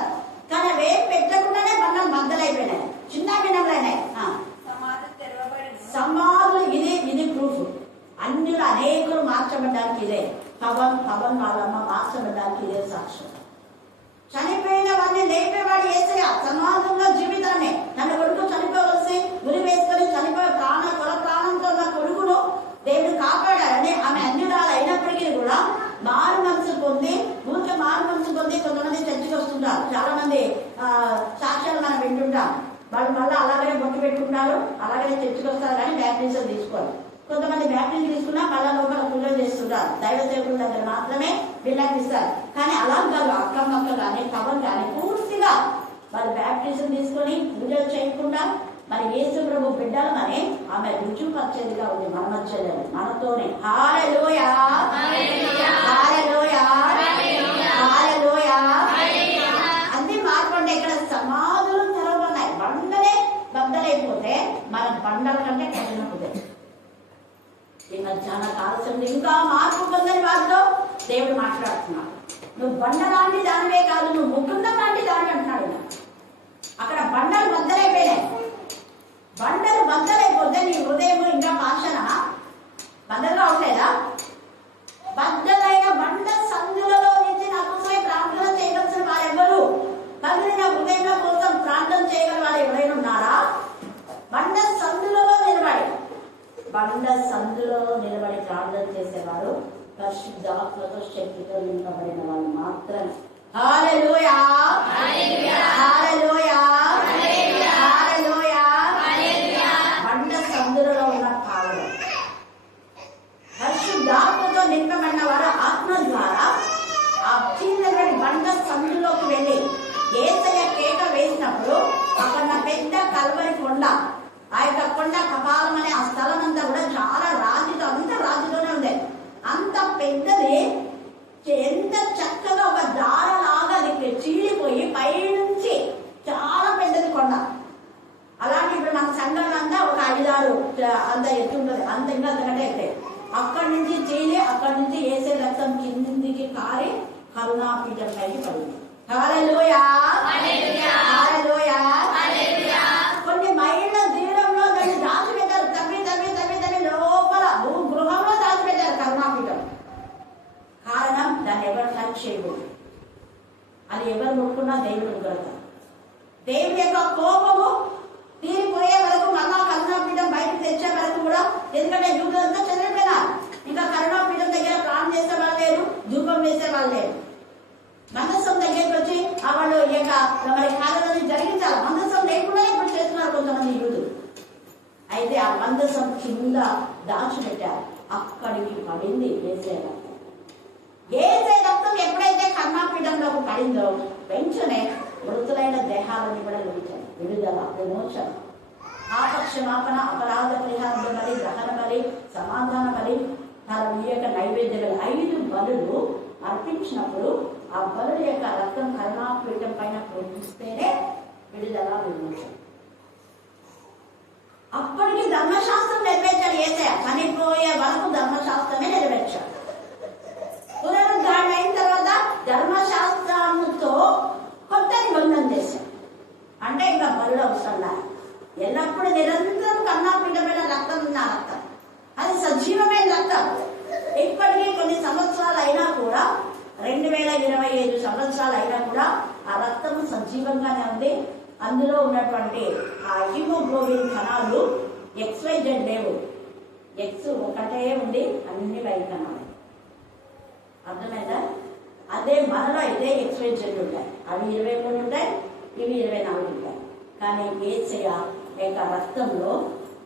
కానీ అవేం పెట్టకుండానే బండలు బద్దలైపోయినాయి, చిన్న భిన్నమైనాయి. సమాధులు ఇది ప్రూఫ్. అన్యులు అనేకులు మార్చబడ్డానికి ఇదే. పవన్ వాళ్ళమ్మ మార్చబడ్డానికి ఇదే సాక్ష్యం. చనిపోయిన వాడిని లేపేవాడు యేసయ్య. సమాధంగా జీవితాన్ని తన కొడుకు చనిపోవలసి ఉరి వేసుకొని చనిపోయే ప్రాణంతో ఉన్న కొడుకును దేవుడు కాపాడాలని ఆమె అన్యురాలు అయినప్పటికీ కూడా మారు మనసు పొంది కొంతమంది చర్చకు వస్తుంటారు. చాలా మంది సాక్ష్యాలు మనం వింటుంటాం. వాళ్ళు మళ్ళీ అలాగనే బొట్టు పెట్టుకుంటారు, అలాగనే చర్చకు వస్తారు, కానీ బ్యాప్టిజం తీసుకోవాలి. కొంతమంది బ్యాప్టిజం తీసుకున్నా మళ్ళా లోపల పూజలు చేస్తుంటారు. దైవ సేవకుల దగ్గర మాత్రమే విన్నపిస్తారు. కానీ అలా కాదు, అక్కమ్మక్క కానీ పవన్ కానీ పూర్తిగా వాళ్ళు బ్యాప్టిజం తీసుకొని పూజలు చేయకుండా మరి యేసు ప్రభు బిడ్డలు అని ఆమె రుచిపరిచేదిగా ఉంది మన మధ్యలో, మనతోనే. హల్లెలూయా, హల్లెలూయా, హల్లెలూయా. అన్ని మార్పండి. ఇక్కడ సమాధులు తెరవన్నాయి, బండలే బద్దలైపోతే మన బండల కంటే కఠినపోతే ఈ మధ్యాహ్న కాలశంలో ఇంకా మార్పు పొందని వారితో దేవుడు మాట్లాడుతున్నాడు. నువ్వు బండ లాంటి దానివే కాదు, నువ్వు ముకుందం లాంటి దాని అంటున్నాడు. అక్కడ బండలు బద్దలైపోయినాయి. బండలు బద్దలైపోతే నీ హృదయం ఇంకా పాషణ బద్దలు అవట్లేదా? బద్దలైన బండ సందులలో నుంచి నా కోసమే ప్రార్థన చేయవలసిన వారెవరు? పగిలిన హృదయంలో కోసం ప్రార్థన చేయగల వారు ఎవరైనా ఉన్నారా? బండ సందులలో నిలబడి ప్రార్థన చేసేవారు పరిశుద్ధాత్మతో శక్తితో నింపబడిన వాళ్ళు మాత్రమే. హల్లెలూయా, హల్లెలూయా, హల్లెలూయా. బండ సందులలో ఉన్న కావడం పరిశుద్ధాత్మతో నింపబడిన వారు ఆత్మ ద్వారా ఆ చిన్నటువంటి బండ సందులోకి వెళ్ళి యేసయ్య కేక వేసినప్పుడు అక్కడ పెద్ద కల్వరి కొండ, ఆ యొక్క కొండ కపాలం అనే ఆ స్థలం అంతా కూడా చాలా రాజుతోనే ఉంది. అంత పెద్దది, ఎంత చక్కగా ఒక దారలాగా చీలిపోయి పైనుంచి చాలా పెద్దది కొండ. అలాంటి ఇప్పుడు మన సంఘాలంతా ఒక 5-6 అంత ఎత్తుంటది, అంత ఇంకా అంతకంటే ఎత్తే. అక్కడి నుంచి చీలి అక్కడి నుంచి వేసే రక్తం కిందికి కారి కరుణాపీఠం పైకి పడింది. హల్లెలూయా, హల్లెలూయా. కొన్ని మైళ్ళ దూరంలో దాన్ని దాచిపెట్టారు, తవ్వి లోపల గృహంలో దాచిపెట్టారు కరుణాపీఠం. కారణం దాన్ని ఎవరు టచ్ చేయకూడదు. అది ఎవరు ముట్టుకున్నా దేవుడు ముట్టుకుంటారు. దేవుడి యొక్క కోపము తీరిపోయే వరకు మళ్ళా కరుణాపీఠం బయటకు తెచ్చే వరకు కూడా, ఎందుకంటే యూదులంతా చదివిపోయినారు. ఇంకా కరుణాపీఠం దగ్గర ప్రాణం చేసే వాళ్ళు ధూపం వేసే వాళ్ళు లేరు. మందసం దగ్గరికి వచ్చి వాళ్ళు మరి కాలంలో జరిగించాలి. మందసం లేకుండా ఇప్పుడు చేస్తున్నారు కొంతమంది యూదులు. అయితే ఆ మందసం కింద దాచిపెట్టారు. అక్కడికి పడింది యేసయ్య రక్తం. యేసయ్య రక్తం ఎప్పుడైతే కర్ణాపీఠంలోకి పడిందో వెంటనే మృతులైన దేహాలను కూడా లభించారు. విడుదల, విమోచన, ఆపక్షమాపణ, అపరాధ పరిహార బలి, దహన బలి, సమాధాన బలి, ఈ యొక్క నైవేద్యాలు 5 బలులు అర్పించినప్పుడు ఆ బలుల యొక్క రక్తం కరుణాపీఠం పైన ప్రోగిస్తేనే విడుదల, విమోచన. అప్పటికి ధర్మశాస్త్రం నెరవేర్చాడు యేసయ్య. చనిపోయే వరకు ధర్మశాస్త్రమే నెరవేర్చాడు. పునరుద్ధరణ అయిన తర్వాత ధర్మశాస్త్రంతో కొత్త నిబంధన చేశాడు. అంటే ఇంకా బలులు అవసరం లేదు. ఎల్లప్పుడూ నిరంతరం కర్ణాపీఠమైన రక్తం ఉన్న రక్తం, అది సజీవమైన రక్తం. ఇప్పటికీ కొన్ని సంవత్సరాలు అయినా కూడా 2025 సంవత్సరాలు అయినా కూడా ఆ రక్తము సజీవంగానే ఉంది. అందులో ఉన్నటువంటి ఆ హిమోగ్లోబిన్ కణాలు XYZ లేవు. X ఒకటే ఉంది, అన్ని Y కణాలు. అర్థమైందా? అదే మనలో అయితే XYZ ఉంటాయి. అవి 23 ఉంటాయి, ఇవి 24 ఉంటాయి. కానీ యేసయ్య యొక్క రక్తంలో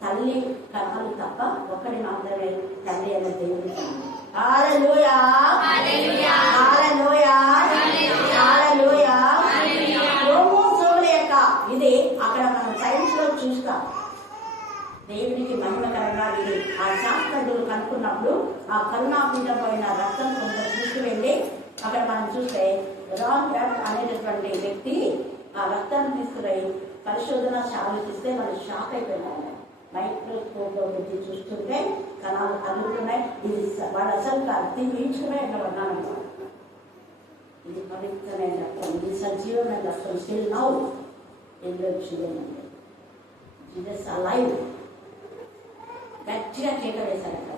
తల్లి కణాలు తప్ప ఒకటి మాత్రమే తల్లి అనే దేవుడి కణాలు. హల్లెలూయా, హల్లెలూయా, హల్లెలూయా, హల్లెలూయా. క్రోమోసోముల యొక్క ఇది అక్కడ మనం సైన్స్ లో చూస్తాం. దేవుడికి మహిమకరంగా ఇది ఆ శాస్త్రజ్ఞులు కనుక్కున్నప్పుడు ఆ కరుణాపీఠం పైన రక్తం కొంత తీసుకువెళ్ళి అక్కడ మనం చూస్తే రాన్ క్యాట్ అనేటటువంటి వ్యక్తి ఆ రక్తాన్ని తీసుకుపోయి పరిశోధనశాలకు ఇస్తే వాళ్ళు షాక్ అయిపోయినారు. మైక్రోస్కోప్ లో పెట్టి చూస్తుంటే కణాలు అదుగుతున్నాయి. ఇది వాడు అసలు తీర్చుకునే ఇట్లా పడ్డాను. ఇది పవిత్రమైన రక్తం, ఇది సజీవమైన రక్తం. స్టిల్ నౌ ఎందులో చూడండి, జీసస్ అలైవ్. గట్టిగా కేక వేశారు అక్కడ.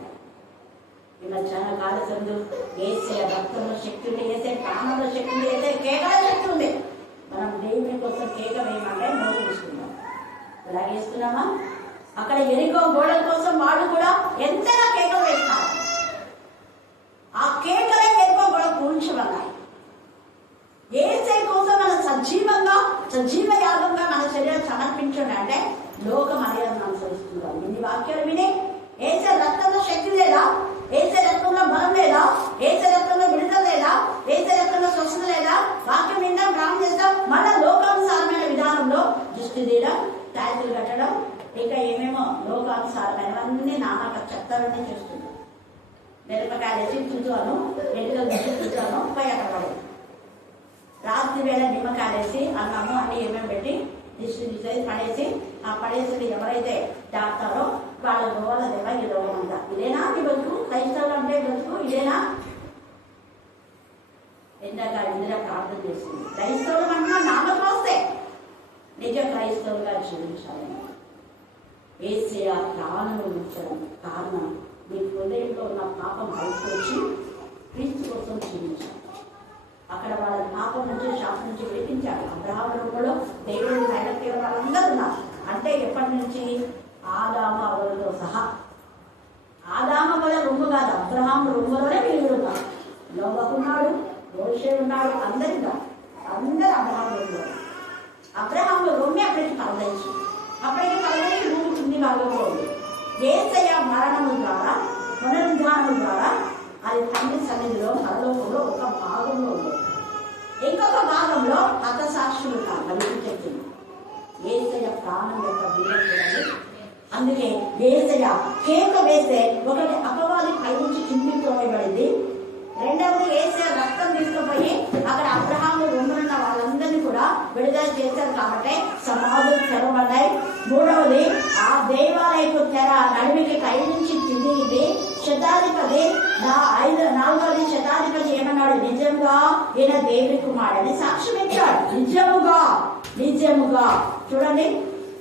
ఈ మధ్యాహ్న కాలసందు యేసయ్య రక్తంలో శక్తి ఉంది, యేసయ్య ప్రాణంలో శక్తి ఉంది, యేసయ్య కేకలో శక్తి ఉంది. మనం దేవుని కోసం కేక వేయమంటే నోరు తీసుకున్నాం. ఇలా వేస్తున్నామా? అక్కడ ఎరికో గోడల కోసం వాళ్ళు కూడా ఎంతగా కేకలు వేస్తారు. ఆ కేకలే ఎరికో గోడ కూల్చమన్నాయి. యేసయ్య కోసం మనం సజీవ యాగంగా మన శరీరం సమర్పించండి అంటే లోక మర్యాదను అనుసరిస్తున్నారు. ఇన్ని వాక్యాలు విని యేసయ్య రక్తంలో శక్తి లేదా, యేసయ్య రక్తంలో బలం లేదా, యేసయ్య రక్తంలో విడుదల లేదా, యేసయ్య రక్తంలో స్వస్థత లేదా, వాక్యం విందాం, ప్రాణం చేద్దాం, మన లోకానుసారమైన విధానంలో దృష్టి తీయడం, ట్యాగులు కట్టడం, ఇంకా ఏమేమో లోకానుసారమైనవన్నీ నానా చెప్తారనే చేస్తున్నాం. మిరపకాయలు వేసి చూచాను, ఎన్నికలు వేసి చూచాను, పై అక్కడ పడేది. రాత్రి వేళ నిమ్మకాయలు వేసి అన్నము అన్ని ఏమేమి పెట్టి దిష్టి తీసేసి పడేసి ఆ పడేసి ఎవరైతే దాటారో వాళ్ళ గోవాల దేవ ఈ రోగం అంతా. ఇదేనా నీ బతుకు? క్రైస్తవులు అంటే బతుకు ఇదేనా? ఇందాక ఇందిరా ప్రార్థన చేసింది. క్రైస్తవులు అంటున్నా నామకు వస్తే నిజ క్రైస్తవులుగా జీవించాలి. యేసయ్య ప్రాణము ఉంచడం కారణం మీ హృదయంలో ఉన్న పాపం బయటకొచ్చి క్రీస్తు కోసం జీవించాలి. అక్కడ వాళ్ళ పాపం నుంచి శాపం నుంచి విడిపించాడు. అబ్రహాము రూపంలో దేవుడు నైవేద్యం వాళ్ళందరూ ఉన్నారు. అంటే ఎప్పటి నుంచి? ఆదాము అవ్వలతో సహా. ఆదాము అవ్వల రొమ్ము కాదు, అబ్రహాము రొమ్ములోనే వీళ్ళు ఉన్నారు. నోబహు ఉన్నాడు, మోషే ఉన్నాడు, అందరూ అబ్రహాము రొమ్ములో. అబ్రహాము రొమ్మే అప్పటికి కలదచ్చు. అప్పటికి కలదచ్చి భూమి కింది భాగంలో ఉంది. యేసయ్య మరణము ద్వారా, పునరుద్ధానము ద్వారా అది తండ్రి సన్నిధిలో పరలోకంలో ఒక భాగంలో ఉంది. ఇంకొక భాగంలో హతసాక్షులు కాదు చెప్తుంది. యేసయ్య ప్రాణం యొక్క విలువ చూడండి. అందుకే యేసయ్య కేక వేస్తే ఒకటి అపవాది పైనుంచి చింతించబడింది. రెండవది యేసయ్య రక్తం తీసుకుపోయి అక్కడ అబ్రహాము రొమ్ములున్న వాళ్ళందరినీ కూడా విడుదల చేశారు కాబట్టి సమాధులు తెరవబడ్డాయి. మూడవది ఆ దేవాలయపు తెర నడిమికి పై నుంచి తిరిగింది. శతాధిపతి నాలుగవది శతాధిపతి ఏమన్నాడు? నిజంగా ఈయన దేవుడి కుమారుడని సాక్ష్యం ఇచ్చాడు. నిజముగా చూడండి.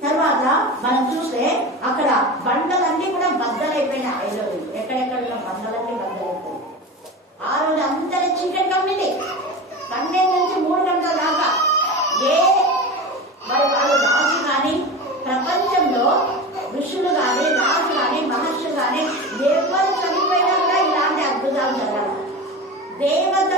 తర్వాత మనం చూస్తే అక్కడ బండలన్నీ కూడా బద్దలైపోయినాయి. 5వ రోజు ఎక్కడెక్కడ బండలన్నీ బద్దలైపోయి ఆ రోజు అందరి చీకటి కమ్మింది. 12 నుంచి 3 గంటల దాకా మరి వాళ్ళు రాజు కానీ ప్రపంచంలో ఋషులు కానీ రాజు కానీ మహర్షులు కానీ ఎవరు చనిపోయినా కూడా ఇలాంటి అద్భుతాలు జరగాలి. దేవత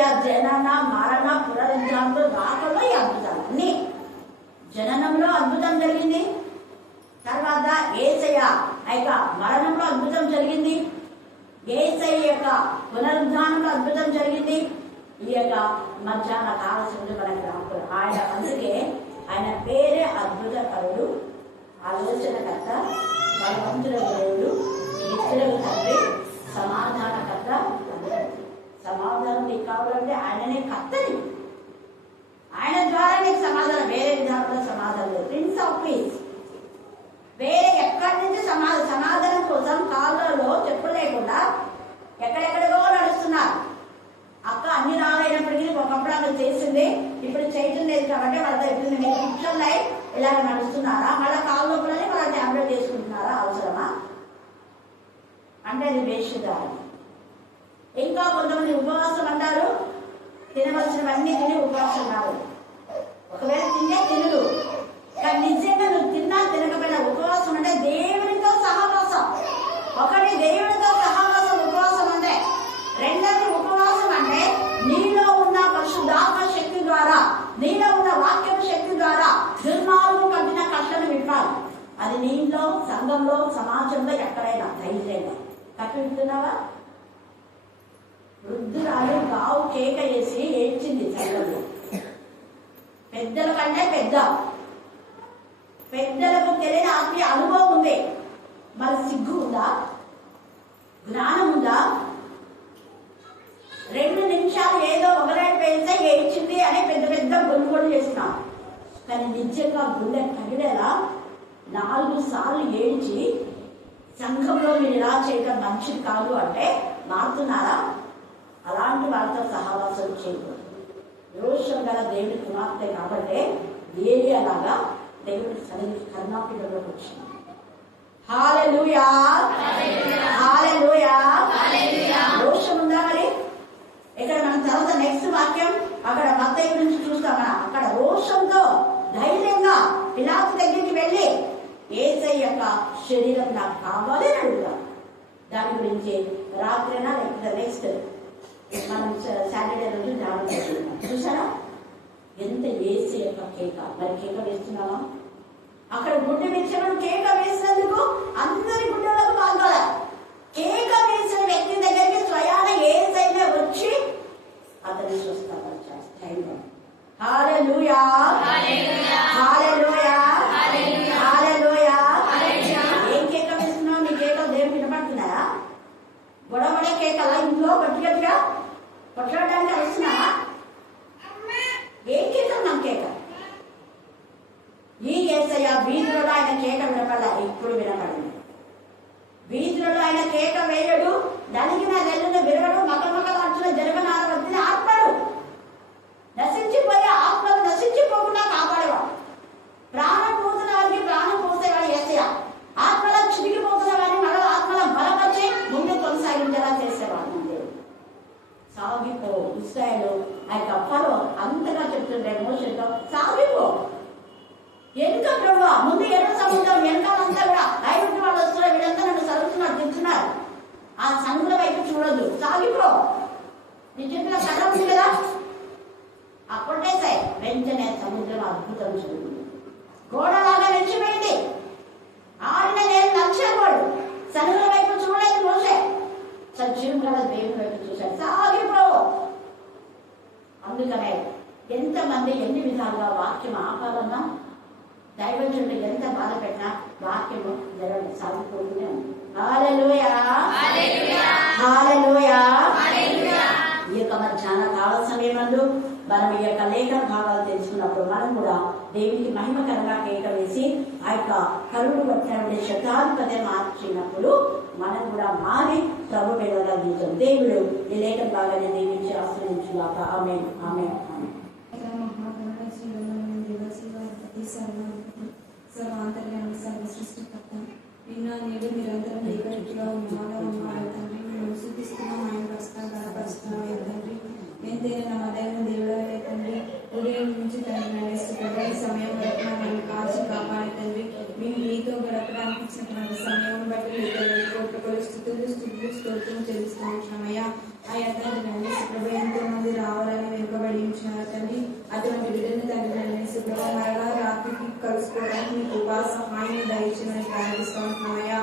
యేసయ్య జనన మరణ పునరుద్ధానంలో రాకలో ఈ అద్భుతాలు అన్ని. జననంలో అద్భుతం జరిగింది, తర్వాత యేసయ్య యొక్క మరణంలో అద్భుతం జరిగింది, యేసయ్య యొక్క పునరుద్ధానంలో అద్భుతం జరిగింది. ఈ యొక్క మధ్యాహ్న కాలశంలో మనకు రాకూడదు. ఆయన అందుకే ఆయన పేరే అద్భుతకరుడు, ఆలోచనకర్త, బలవంతుల దేవుడు, నిత్యులకు తండ్రి, సమాధానకర్త. సమాధానం నీకు కావాలంటే ఆయననే కర్తని, ఆయన ద్వారా నీకు సమాధానం. వేరే విధానంలో సమాధానం లేదు. Prince of piece. వేరే ఎక్కడి నుంచి సమాధానం కోసం కాళ్ళలో చెప్పులు లేకుండా ఎక్కడెక్కడికో నడుస్తున్నారు. అక్క అన్ని రాలైనప్పటికీ ఒకప్పుడు అక్కడ చేసింది, ఇప్పుడు చేయటం లేదు కాబట్టి వాళ్ళ చెప్పింది. మీరు పిక్చర్ లైఫ్ ఇలాగ నడుస్తున్నారా, వాళ్ళ కాళ్ళ లోపలనే వాళ్ళ ట్యాబ్లెట్ చేసుకుంటున్నారా? అవసరమా అంటే అది వేషధారణ. ఇంకా కొంతమంది ఉపవాసం అంటారు, తినవలసినవన్నీ తిని ఉపవాసం రావు. ఒకవేళ తినే తినరు, కానీ నిజంగా నువ్వు తిన్నా తినకపోయినా ఉపవాసం అంటే దేవునితో సహవాసం. ఒకటి దేవునితో సహవాసం ఉపవాసం అంటే. రెండవది ఉపవాసం అంటే నీలో ఉన్న పరిశుద్ధాత్మ శక్తి ద్వారా, నీలో ఉన్న వాక్యం శక్తి ద్వారా దుర్మార్గం కట్టిన కష్టం విప్పాలి. అది నీలో, సంఘంలో, సమాజంలో ఎక్కడైనా ధైర్యంగా కట్టుతున్నావా? వృద్ధురాలు గావు కేక వేసి ఏడ్చింది సంఘంలో. పెద్దల కంటే పెద్దలకు తెలియని ఆత్మీయ అనుభవం ఉంది, మరి సిగ్గు ఉందా? జ్ఞానం ఉందా? 2 నిమిషాలు ఏదో ఒకరైనా పేస్తే ఏడ్చింది అని పెద్ద పెద్ద గొల్లు చేస్తున్నాం. కానీ నిజంగా గుండె తగిలేలా 4 సార్లు ఏడ్చి సంఘంలో మీరు ఇలా చేయడం మంచిది కాదు అంటే మారుతున్నారా? అలాంటి వాళ్ళతో సహవాసం చేయకూడదు. రోషం గల దేవుడి కుమార్తె కాబట్టి ఏలియాలాగా దేవుడి సన్నిధి కర్ణాపీఠంలోకి వచ్చింది. హల్లెలూయా, హల్లెలూయా. రోషం ఉందా మరి? ఇక్కడ మనం తర్వాత నెక్స్ట్ వాక్యం అక్కడ మత్తయి గురించి చూస్తాం. అక్కడ రోషంతో ధైర్యంగా పిలాతు దగ్గరికి వెళ్ళి యేసయ్య యొక్క శరీరం నాకు కావాలి అని అడుగుతాం. దాని గురించి రాత్రైనా లేకపోతే నెక్స్ట్ మనం సాటర్డే రోజు ధ్యానం చేసుకుంటాం. చూసారా ఎంత యేసు యొక్క కేక? మరి కేక వేస్తున్నావా? అక్కడ గుడ్డ విషయంలో కేక వేసినందుకు అందరి గుడ్డలకు పాల్గొనాలి. కేక వేసిన వ్యక్తి దగ్గరికి స్వయాన యేసయ్య వచ్చి అతన్ని స్వస్థపరిచాడు. హల్లెలూయా, హల్లెలూయా, హల్లెలూయా. ఏం కేక వేస్తున్నావు? నీ కేక దేవుడు వినపడుతున్నారా? గొడవడే కేకలా ఇంట్లో గట్టిగా కొట్టడానికి వస్తున్నావా? ఏం కేక? నా కేక. ఈ యేసయ్య వీధులలో ఆయన కేక వినపడ, ఇప్పుడు వినపడింది. వీధులలో ఆయన కేక వేయడు, నలిగిన నెలను విరగడు, మకమకలాంచిన జరగనారవద్దని ఆత్మడు. నశించిపోయే ఆత్మలు నశించిపోకుండా కాపాడేవాడు. ప్రాణం పోతున్న వారికి ప్రాణం పోసేవాడు యేసయ్య. ఆత్మలో చిరిగిపోతున్న వారిని మరో ఆత్మల బలపరిచి ముందు కొనసాగించేలా చేసేవాడు దేవుడు. సాగిపో ఇశ్రాయేలు ఆ యొక్క ఫరో అంతగా చెప్తుంటే మోషేతో సాగిపో. ఎందుకు ప్రభు ముందు ఎర్ర సముద్రం వెనకాలంతా కూడా ఐదు వాళ్ళు వస్తున్నారు, వీళ్ళంతా నన్ను చదువుతున్నారు, తింటున్నారు. ఆ సముద్రం వైపు చూడొద్దు, సాగిపో. నీ చేతిలో కర్ర ఉంది కదా, అప్పుడేసాయి. వెంటనే సముద్రం అద్భుతం చూడండి, గోడలాగా వెచ్చిపోయింది. ఆడిన నేను నచ్చేవాడు సముద్రం వైపు చూడలేదు మోషే. సజీవం గల దేవుని వైపు చూశాడు. సాగిపో. అందుకనే ఎంతమంది ఎన్ని విధాలుగా వాక్యం ఆపాలన్నా దైవజనుడు ఎంత బాధ పెట్టినా వాక్యము జరగదు, సాగిపోతూనే ఉంది. హల్లెలూయా, హల్లెలూయా. ఈ యొక్క మధ్యాహ్న కాల సమయమందు మనం ఈ యొక్క లేఖన భాగాలు తెలుసుకున్నప్పుడు మనం కూడా దేవునికి మహిమకరంగా కేక వేసి ఆ యొక్క కరుడు పట్టిన శతాధిపతి మార్చినప్పుడు మనం కూడా మారి ప్రభు వెళ్ళగలిగించాం. దేవుడు ఈ లేఖన భాగాన్ని దీవించి ఆశ్రయించుగాక. ఆమేన్, ఆమేన్, ఆమేన్. సర్వాంతర్యాన్ని సర్వ సృష్టికర్త నిన్న నేడు నిరంతరం ఏకరీతిగా ఉన్నాడు తండ్రి. మేము శుద్ధిస్తున్నాం, ఆయన పరుస్తున్నాం తండ్రి. ఎంతైనా నమ్మదైన దేవుడే తండ్రి. ఉదయం నుంచి తండ్రి నడుస్తుంది ఈ సమయం వరకు నన్ను కాల్చి కాపాడే తండ్రి. మేము మీతో గడపడానికి ఇచ్చినటువంటి సమయం బట్టి కోట్ల స్థుతులు స్తోత్రం చెల్లిస్తూ ఉంటున్నామయ్యా. ఆ తండ్రి నడిచి ప్రభు ఎంతో మంది అనుగ్రహించినారు తండ్రి. అటువంటి బిడ్డను తండ్రి నన్ను ప్రభా మరలా రాత్రికి కలుసుకోవడానికి మీ కృపా సహాయం దయచేయమని ప్రార్థిస్తూ ఉంటున్నామయ్యా.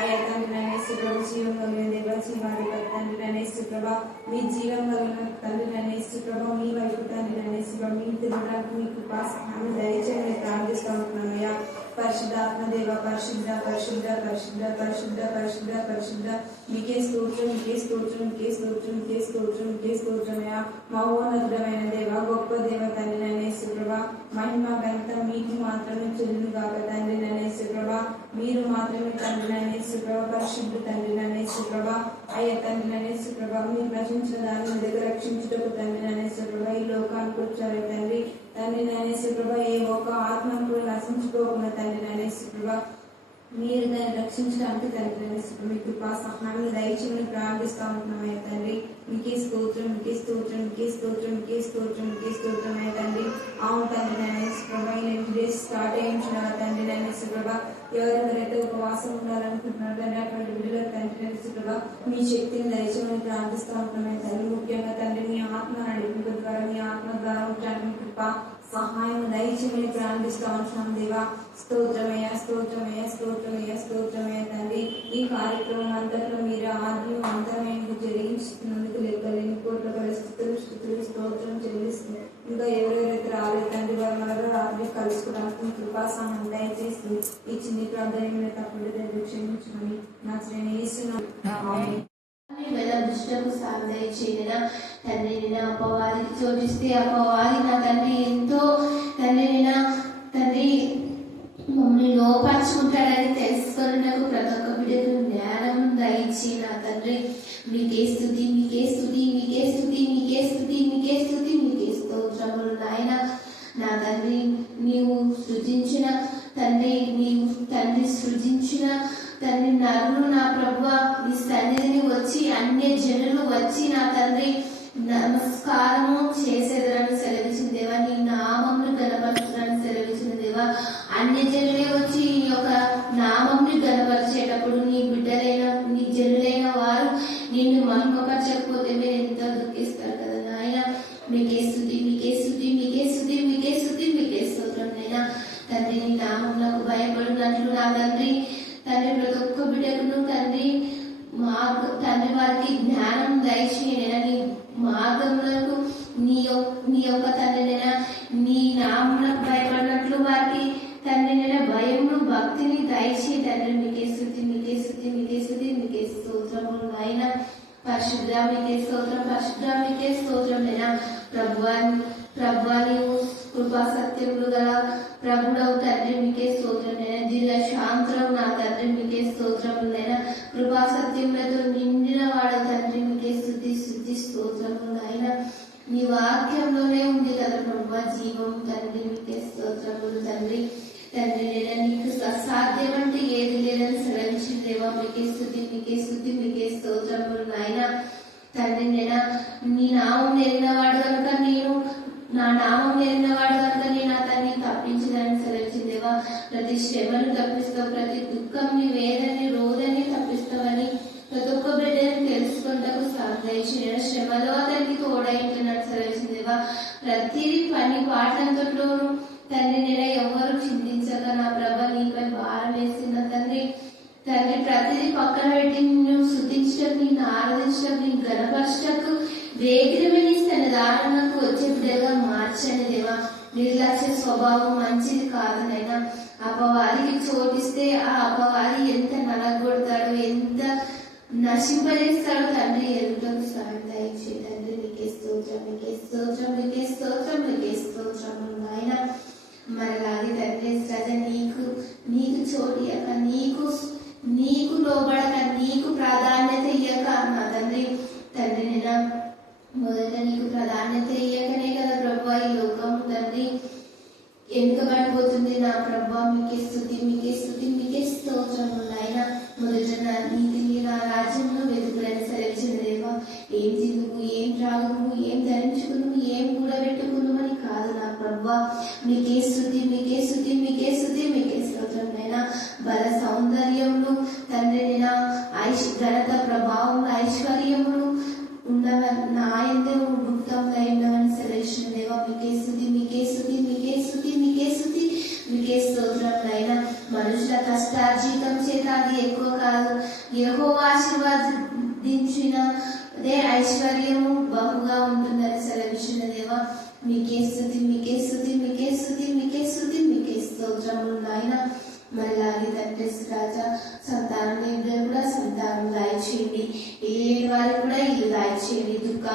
అయ్యా తండ్రి నన్ను ప్రభు జీవం కలిగిన దేవ జీవాధిపతి తండ్రి నన్ను ప్రభా మీ జీవం కలిగిన తండ్రి నన్ను ప్రభా మీ వైపు తండ్రి నన్ను మీ తిరగడానికి మీ కృపా సహాయం దయచేయమని ప్రార్థిస్తూ ఉంటున్నామయ్యా. పరిశుద్ధాత్మ దేవ పరిశుద్ధ పరిశుద్ధ పరిశుద్ధ పరిశుద్ధ పరిశుద్ధ పరిశుద్ధ మీకే స్తోత్రం మీకే స్తోత్రం మీకే స్తోత్రం మీకే స్తోత్రం మీకే స్తోత్రమయ్యా. మహోన్నతమైన దేవ గొప్ప దేవ తండ్రి నన్ను ప్రభా మహిమ ఘనత మీకు మాత్రమే చెల్లును గాక తండ్రి నన్ను ప్రభా మీరు మాత్రమే తండ్రి నన్ను ప్రభా పరిశుద్ధ తండ్రి నన్ను ప్రభా అయ్యా తండ్రి నన్ను ప్రభా మీరు రచించిన దాన్ని మీ దగ్గర రక్షించుటకు తండ్రి నన్ను ప్రభా ఈ లోకానికి వచ్చారు తండ్రి. తండ్రి నన్ను ప్రభా ఏ ఒక్క ఆత్మను కూడా నశించుకోకుండా తండ్రి నన్ను ప్రభా మీరు దాన్ని రక్షించడానికి తండ్రి నన్ను మీ కృపా సహాయం దయచేయమని ప్రార్థిస్తూ ఉంటున్నామయ్యా తండ్రి. మీకే స్తోత్రం మీకే స్తోత్రం మీకే స్తోత్రం మీకే స్తోత్రం మీకే స్తోత్రం అయ్యా తండ్రి. అవును తండ్రి నన్ను ప్రభా ఈ 90 days స్టార్ట్ అయ్యించున్నారు తండ్రి నన్ను ప్రభా ఎవరెవరైతే ఉపవాసం ఉండాలనుకుంటున్నారు తండ్రి అటువంటి బిడ్డల తండ్రి నన్ను ప్రభా మీ శక్తిని దయచేయమని ప్రార్థిస్తూ ఉంటున్నామయ్యా తండ్రి. ముఖ్యంగా తండ్రి మీ ఆత్మ నడిపింపు ద్వారా మీ ఆత్మ ద్వారా ఉండడానికి కృప సహాయం దయచేయమని ప్రార్థిస్తూ ఉంటున్నాం దేవా. స్తోత్రమయ్య స్తోత్రమయ్య స్తోత్రమయ్య స్తోత్రమయ్య తండ్రి. ఈ కార్యక్రమం అంతట్లో మీరు ఆద్యం అంతమైనది జరిగించినందుకు లెక్కలేని కోట్ల పరిస్థితులు స్థుతులు స్తోత్రం చెల్లిస్తుంది. ఇంకా ఎవరెవరైతే రాలేదు తండ్రి వారి మనలో రాత్రి కలుసుకోవడానికి మీ కృపా సహాయం దయచేసి ఈ చిన్ని ప్రార్థన తప్పుడు క్షమించమని నా శ్రేణి దుష్టకు సాధన చేయన తండ్రి నేను అపవాదికి చోటిస్తే అపవాది నా తండ్రి ఎంతో తండ్రి నేను తండ్రి మమ్మల్ని లోపరుచుకుంటాడని తెలుసుకున్నకు ప్రతి ఒక్క బిడ్డకు జ్ఞానం దయచి నా తండ్రి. మీకే స్తుతి మీకే స్తుతి మీకే స్తుతి మీకే స్తుతి మీకే స్తుతి మీకే స్తోత్రములు నాయన. నా తండ్రి నీవు సృజించిన తండ్రి నీవు తండ్రి సృజించిన తండ్రి నరులు నా ప్రభువా నీ సన్నిధిని వచ్చి అన్య జనులు వచ్చి నా తండ్రి నమస్కారము చేసేదరని సెలవిచ్చిన దేవా. నీ నామమును గణపరచుదని సెలవిచ్చిన దేవా. అన్య జనులే వచ్చి ఈ యొక్క నామంని గణపరిచేటప్పుడు నీ బిడ్డలైన నీ జనులైన వారు నిన్ను మహిమపరచకపోతే మీరు ఎంతో దుఃఖిస్తారు కదా నాయన. మీకే స్తుతి మీకే స్తుతి మీకే స్తుతి మీకే స్తుతి మీకే స్తోత్రం నైనా తండ్రి. నీ నామములకు భయపడినట్లు నా తండ్రి తండ్రి ప్రతి ఒక్క బిడ్డకును తండ్రి తండ్రి వారికి జ్ఞానం దయచేయనైనా నీ మార్గములకు నీ యొక్క తండ్రి నైనా నీ నామములకు భయపడినట్లు వారికి తండ్రి నైనా భయమును భక్తిని దయచేయి తండ్రి. మీకే స్తుతి మీకే స్తుతి మీకే స్తుతి మీకే స్తోత్రములు నాయన. పరిశుద్ధ మీకే స్తోత్రం పరిశుద్ధ మీకే స్తోత్రం నైనా. ప్రభువా నీవు కృపా సత్యములు గల ప్రభుడవు తండ్రి మీకే స్తోత్రం నైనా. దీర్ఘ శాంతరం నా తండ్రి మీకే స్తోత్రములు నైనా. కృపా సత్యములతో నిండిన వాడు తండ్రి మీకే స్తుతి స్తుతి స్తోత్రములు నాయన. నీ వాక్యంలోనే ఉంది కదా ప్రభువా జీవం తండ్రి మీకే స్తోత్రములు తండ్రి. తండ్రి నేను నీకు అసాధ్యం అంటే ఏది లేదని సెలవించిన దేవా. మీకే స్తుతి మీకే స్తుతి మీకే స్తోత్రములు నాయన. తండ్రి నేను నీ నామం ఎరిగినవాడు కనుక నేను నా నామం ఎరిగినవాడు కనుక నేను అతన్ని తప్పించదని సెలవించిన దేవా. ప్రతి శ్రమను తప్పిస్తావు ప్రతి దుఃఖంని వేదని రోదని తప్పిస్తావని ప్రతి ఒక్క బిడ్డని తెలుసుకుంటకు సాధించిన శ్రమలో అతనికి తోడైంటున్నాడు సెలవించిన దేవా. ప్రతి పని పాటంతట్లోనూ తండ్రి నేను ఎవరు చింతించక నా ప్రభ నీపై భారం వేసిన తండ్రి తండ్రి ప్రతిదీ పక్కన పెట్టి నిన్ను స్తుతించటకు నిన్ను ఆరాధించటకు నిన్ను గణపరచటకు వేగిరమే నీ సన్నిధానకు వచ్చే బిడ్డగా మార్చండి దేవా. నిర్లక్ష్య స్వభావం మంచిది కాదనైనా. అపవాదికి చోటిస్తే ఆ అపవాది ఎంత నలగొడతాడు ఎంత నశింపజేస్తాడు తండ్రి ఎదుటకు సాయం దయచే తండ్రి. మీకే స్తోత్రం మీకే స్తోత్రం మీకే స్తోత్రం మీకే స్తోత్రములు నాయన. మరలాగే తండ్రి సజ నీకు చోటు ఇయ్యక నీకు లోబడక నీకు ప్రాధాన్యత ఇయ్యక నా తండ్రి తండ్రి నేను మొదట నీకు ప్రాధాన్యత ఇయ్యకనే కదా ప్రభా ఈ లోకం తండ్రి వెనుకబడిపోతుంది నా ప్రభా. మీకే స్తుతి మీకే స్తుతి మీకే స్తోత్రములు నాయన. మొదట నా నీతిని నా రాజ్యంలో వెతుకులని సెలవిచ్చిన దేవా. ఏం తినుము ఏం త్రాగుము ఏం ధరించుకును ఏం కూడబెట్టుకున్నామని కాదు నా ప్రభా. మీకే స్తుతి మీకే స్తుతి మీకే స్తుతి మీకే స్తోత్రం నైనా. బల సౌందర్యములు తండ్రి నేను ఘనత ప్రభావం ఐశ్వర్యములు ఉన్నవ నా ఎందు గుప్తంగా ఉన్నవని సెలవిచ్చిన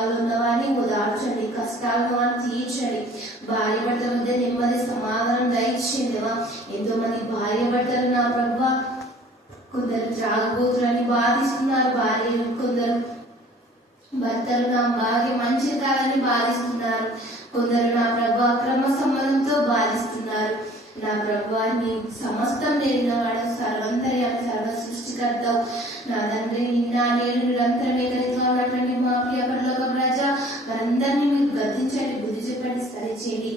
కష్టాల్లో ఉన్నవారిని ఓదార్చండి, కష్టాలను వారిని తీర్చండి. భార్య భర్తల మధ్య నెమ్మది సమాధానం దయచేయండి. ఎంతో మంది భార్య భర్తలు నా ప్రభా కొందరు త్రాగుబోతులని బాధిస్తున్నారు భార్యలు, కొందరు భర్తలు నా భార్య మంచిది కాదని బాధిస్తున్నారు, కొందరు నా ప్రభా అక్రమ సంబంధంతో బాధిస్తున్నారు. నా ప్రభా నీ సమస్తం నేరినవాడు, సర్వంతర్యామి, సర్వ సృష్టికర్తవు. నా తండ్రి నిన్న నేడు నిరంతరం ఏకరీతిగా ఉన్నటువంటి మా ప్రియ పరలోక ప్రజా వారందరినీ మీరు గద్దించండి, బుద్ధి చెప్పండి, సరిచేయండి.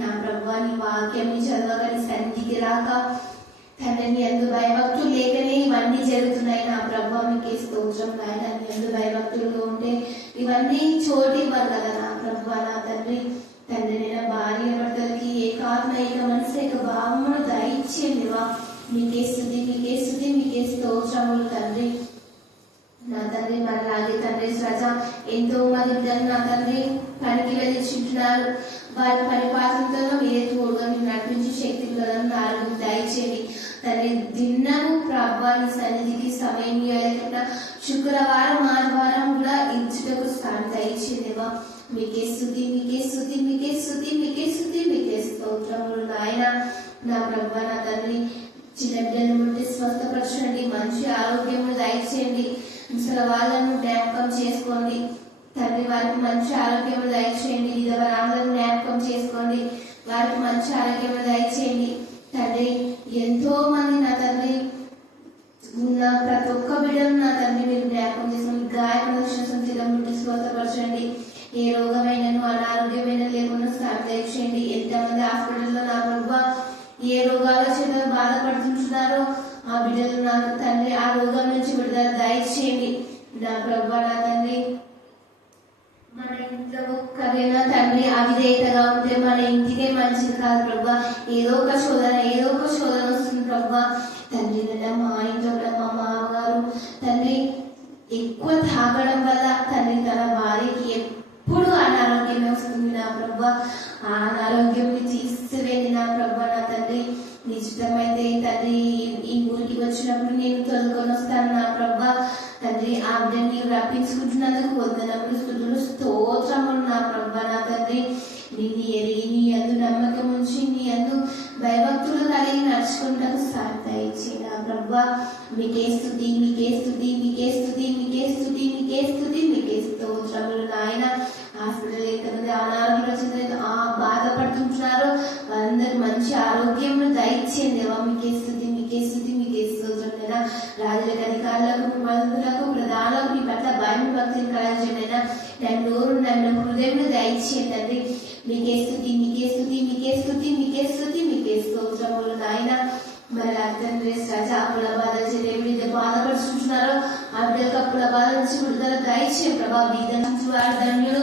నా ప్రభా నీ వాక్యం చదవగానే సన్నిధికి రాక తండ్రి నీ యందు భయభక్తులు లేకనే ఇవన్నీ జరుగుతున్నాయి. నా ప్రభా మీకే స్తోత్రం నాయన. నీ యందు భయభక్తులుగా ఉంటే ఇవన్నీ చోటు ఇవ్వరు కదా నా ప్రభా. నా తండ్రి నేను భార్య భర్తలకి ఏకాత్మ ఏక మనసు ఏక భావమును దయచేయండివా. మీకే స్తుతి, మీకే స్తుతి, మీకే స్తోత్రములు తండ్రి. నా తండ్రి మనలాగే తండ్రి స్వజ ఎంతో మంది బిడ్డలు నా తండ్రి పనికి వెళ్ళి చుంటున్నారు. వారి పని పాత్రతో మీరే తోడుగా మీరు నడిపించి శక్తి నాలుగు దయచేయండి తండ్రి. దిన్నము ప్రభాని సన్నిధికి సమయం లేకుండా శుక్రవారం ఆదివారం కూడా ఇచ్చుటకు స్థానం దయచేయండివా. మీకే స్తుతి, మీకే స్తుతి, మీకే స్తుతి, మీకే స్తుతి, మీకే స్తోత్రములు నాయన. నా ప్రభా నా తండ్రి చిన్న బిడ్డలను ముట్టి స్వస్థపరచండి, మంచి ఆరోగ్యమును దయచేయండి. ముసలి వాళ్ళను జ్ఞాపకం చేసుకోండి తండ్రి, వారికి మంచి ఆరోగ్యం దయచేయండి. విధవరాలను జ్ఞాపకం చేసుకోండి, వారికి మంచి ఆరోగ్యం దయచేయండి తండ్రి. ఎంతో మంది నా తండ్రి ఉన్న ప్రతి ఒక్క బిడ్డను నా తండ్రి మీరు జ్ఞాపకం చేసుకోండి. గాయపరచడం ముట్టి స్వస్థపరచండి. ఏ రోగమైనను అనారోగ్యమైన లేకుండా సాయం దయచేయండి. ఎంతమంది హాస్పిటల్లో నా ప్రభా ఏ రోగాల చేత బాధపడుతుంటున్నారో ఆ బిడ్డలు నాకు తండ్రి ఆ రోగం నుంచి విడుదల దయచేయండి. నా ప్రభా నా తండ్రి మన ఇంట్లో ఒక్కరైనా తండ్రి అవిధేయతగా ఉంటే మన ఇంటికే మంచిది కాదు ప్రభా. ఏదో ఒక శోధన వస్తుంది ప్రభా తండ్రి. మా ఇంట్లో కూడా మా మామగారు తండ్రి ఎక్కువ తాగడం వల్ల తండ్రి తన భార్యకి ఎప్పుడు అనారోగ్యమే వస్తుంది నా ప్రభా. ఆ అనారోగ్యం తీసివేయండి నా ప్రభా. నా తండ్రి నిశ్చితమైతే తండ్రి ఈ ఊరికి వచ్చినప్పుడు నేను తొలుకొని వస్తాను నా ప్రభా తండ్రి. ఆ బిడ్డని రప్పించుకుంటున్నందుకు వందనములు స్తుతులు స్తోత్రములు నా ప్రభా. నా తండ్రి నిన్ను ఎరిగి నీ యందు నమ్మకం ఉంచి నీ యందు భయభక్తులు కలిగి నడుచుకుంటాను సాయం దయచేయి నా ప్రభా. మీకే స్తుతి, మీకే స్తుతి, మీకే స్తుతి, మీకే స్తుతి, మీకే స్తుతి, మీకే స్తోత్రములు నాయన. హాస్పిటల్ ఎంతమంది అనారోగ్యం బాధపడుతుంటున్నారో వారందరూ మంచి ఆరోగ్యం దయచేయండి దేవా. మీకే స్తుతి, మీకే స్తుతి, మీకే స్తోత్రం. రాజులకు, అధికారులకు, మంత్రులకు, ప్రధానులకు మీ పట్ల భయం భక్తిని కలగజేయండి. నోరు నన్ను హృదయం దయచేయండి. మీకే స్తుతి, మీకే స్తుతి, మీకే స్తుతి, మీకే స్తుతి, మీకే స్తోత్రములు నాయన. మరి తండ్రి రాజా అప్పుల బాధ ఎవరైతే బాధపడుతుంటున్నారో ఆ బిడ్డలకు అప్పుల బాధ నుంచి విడుదల దయచేయండి ప్రభా. వారు ధన్యుడు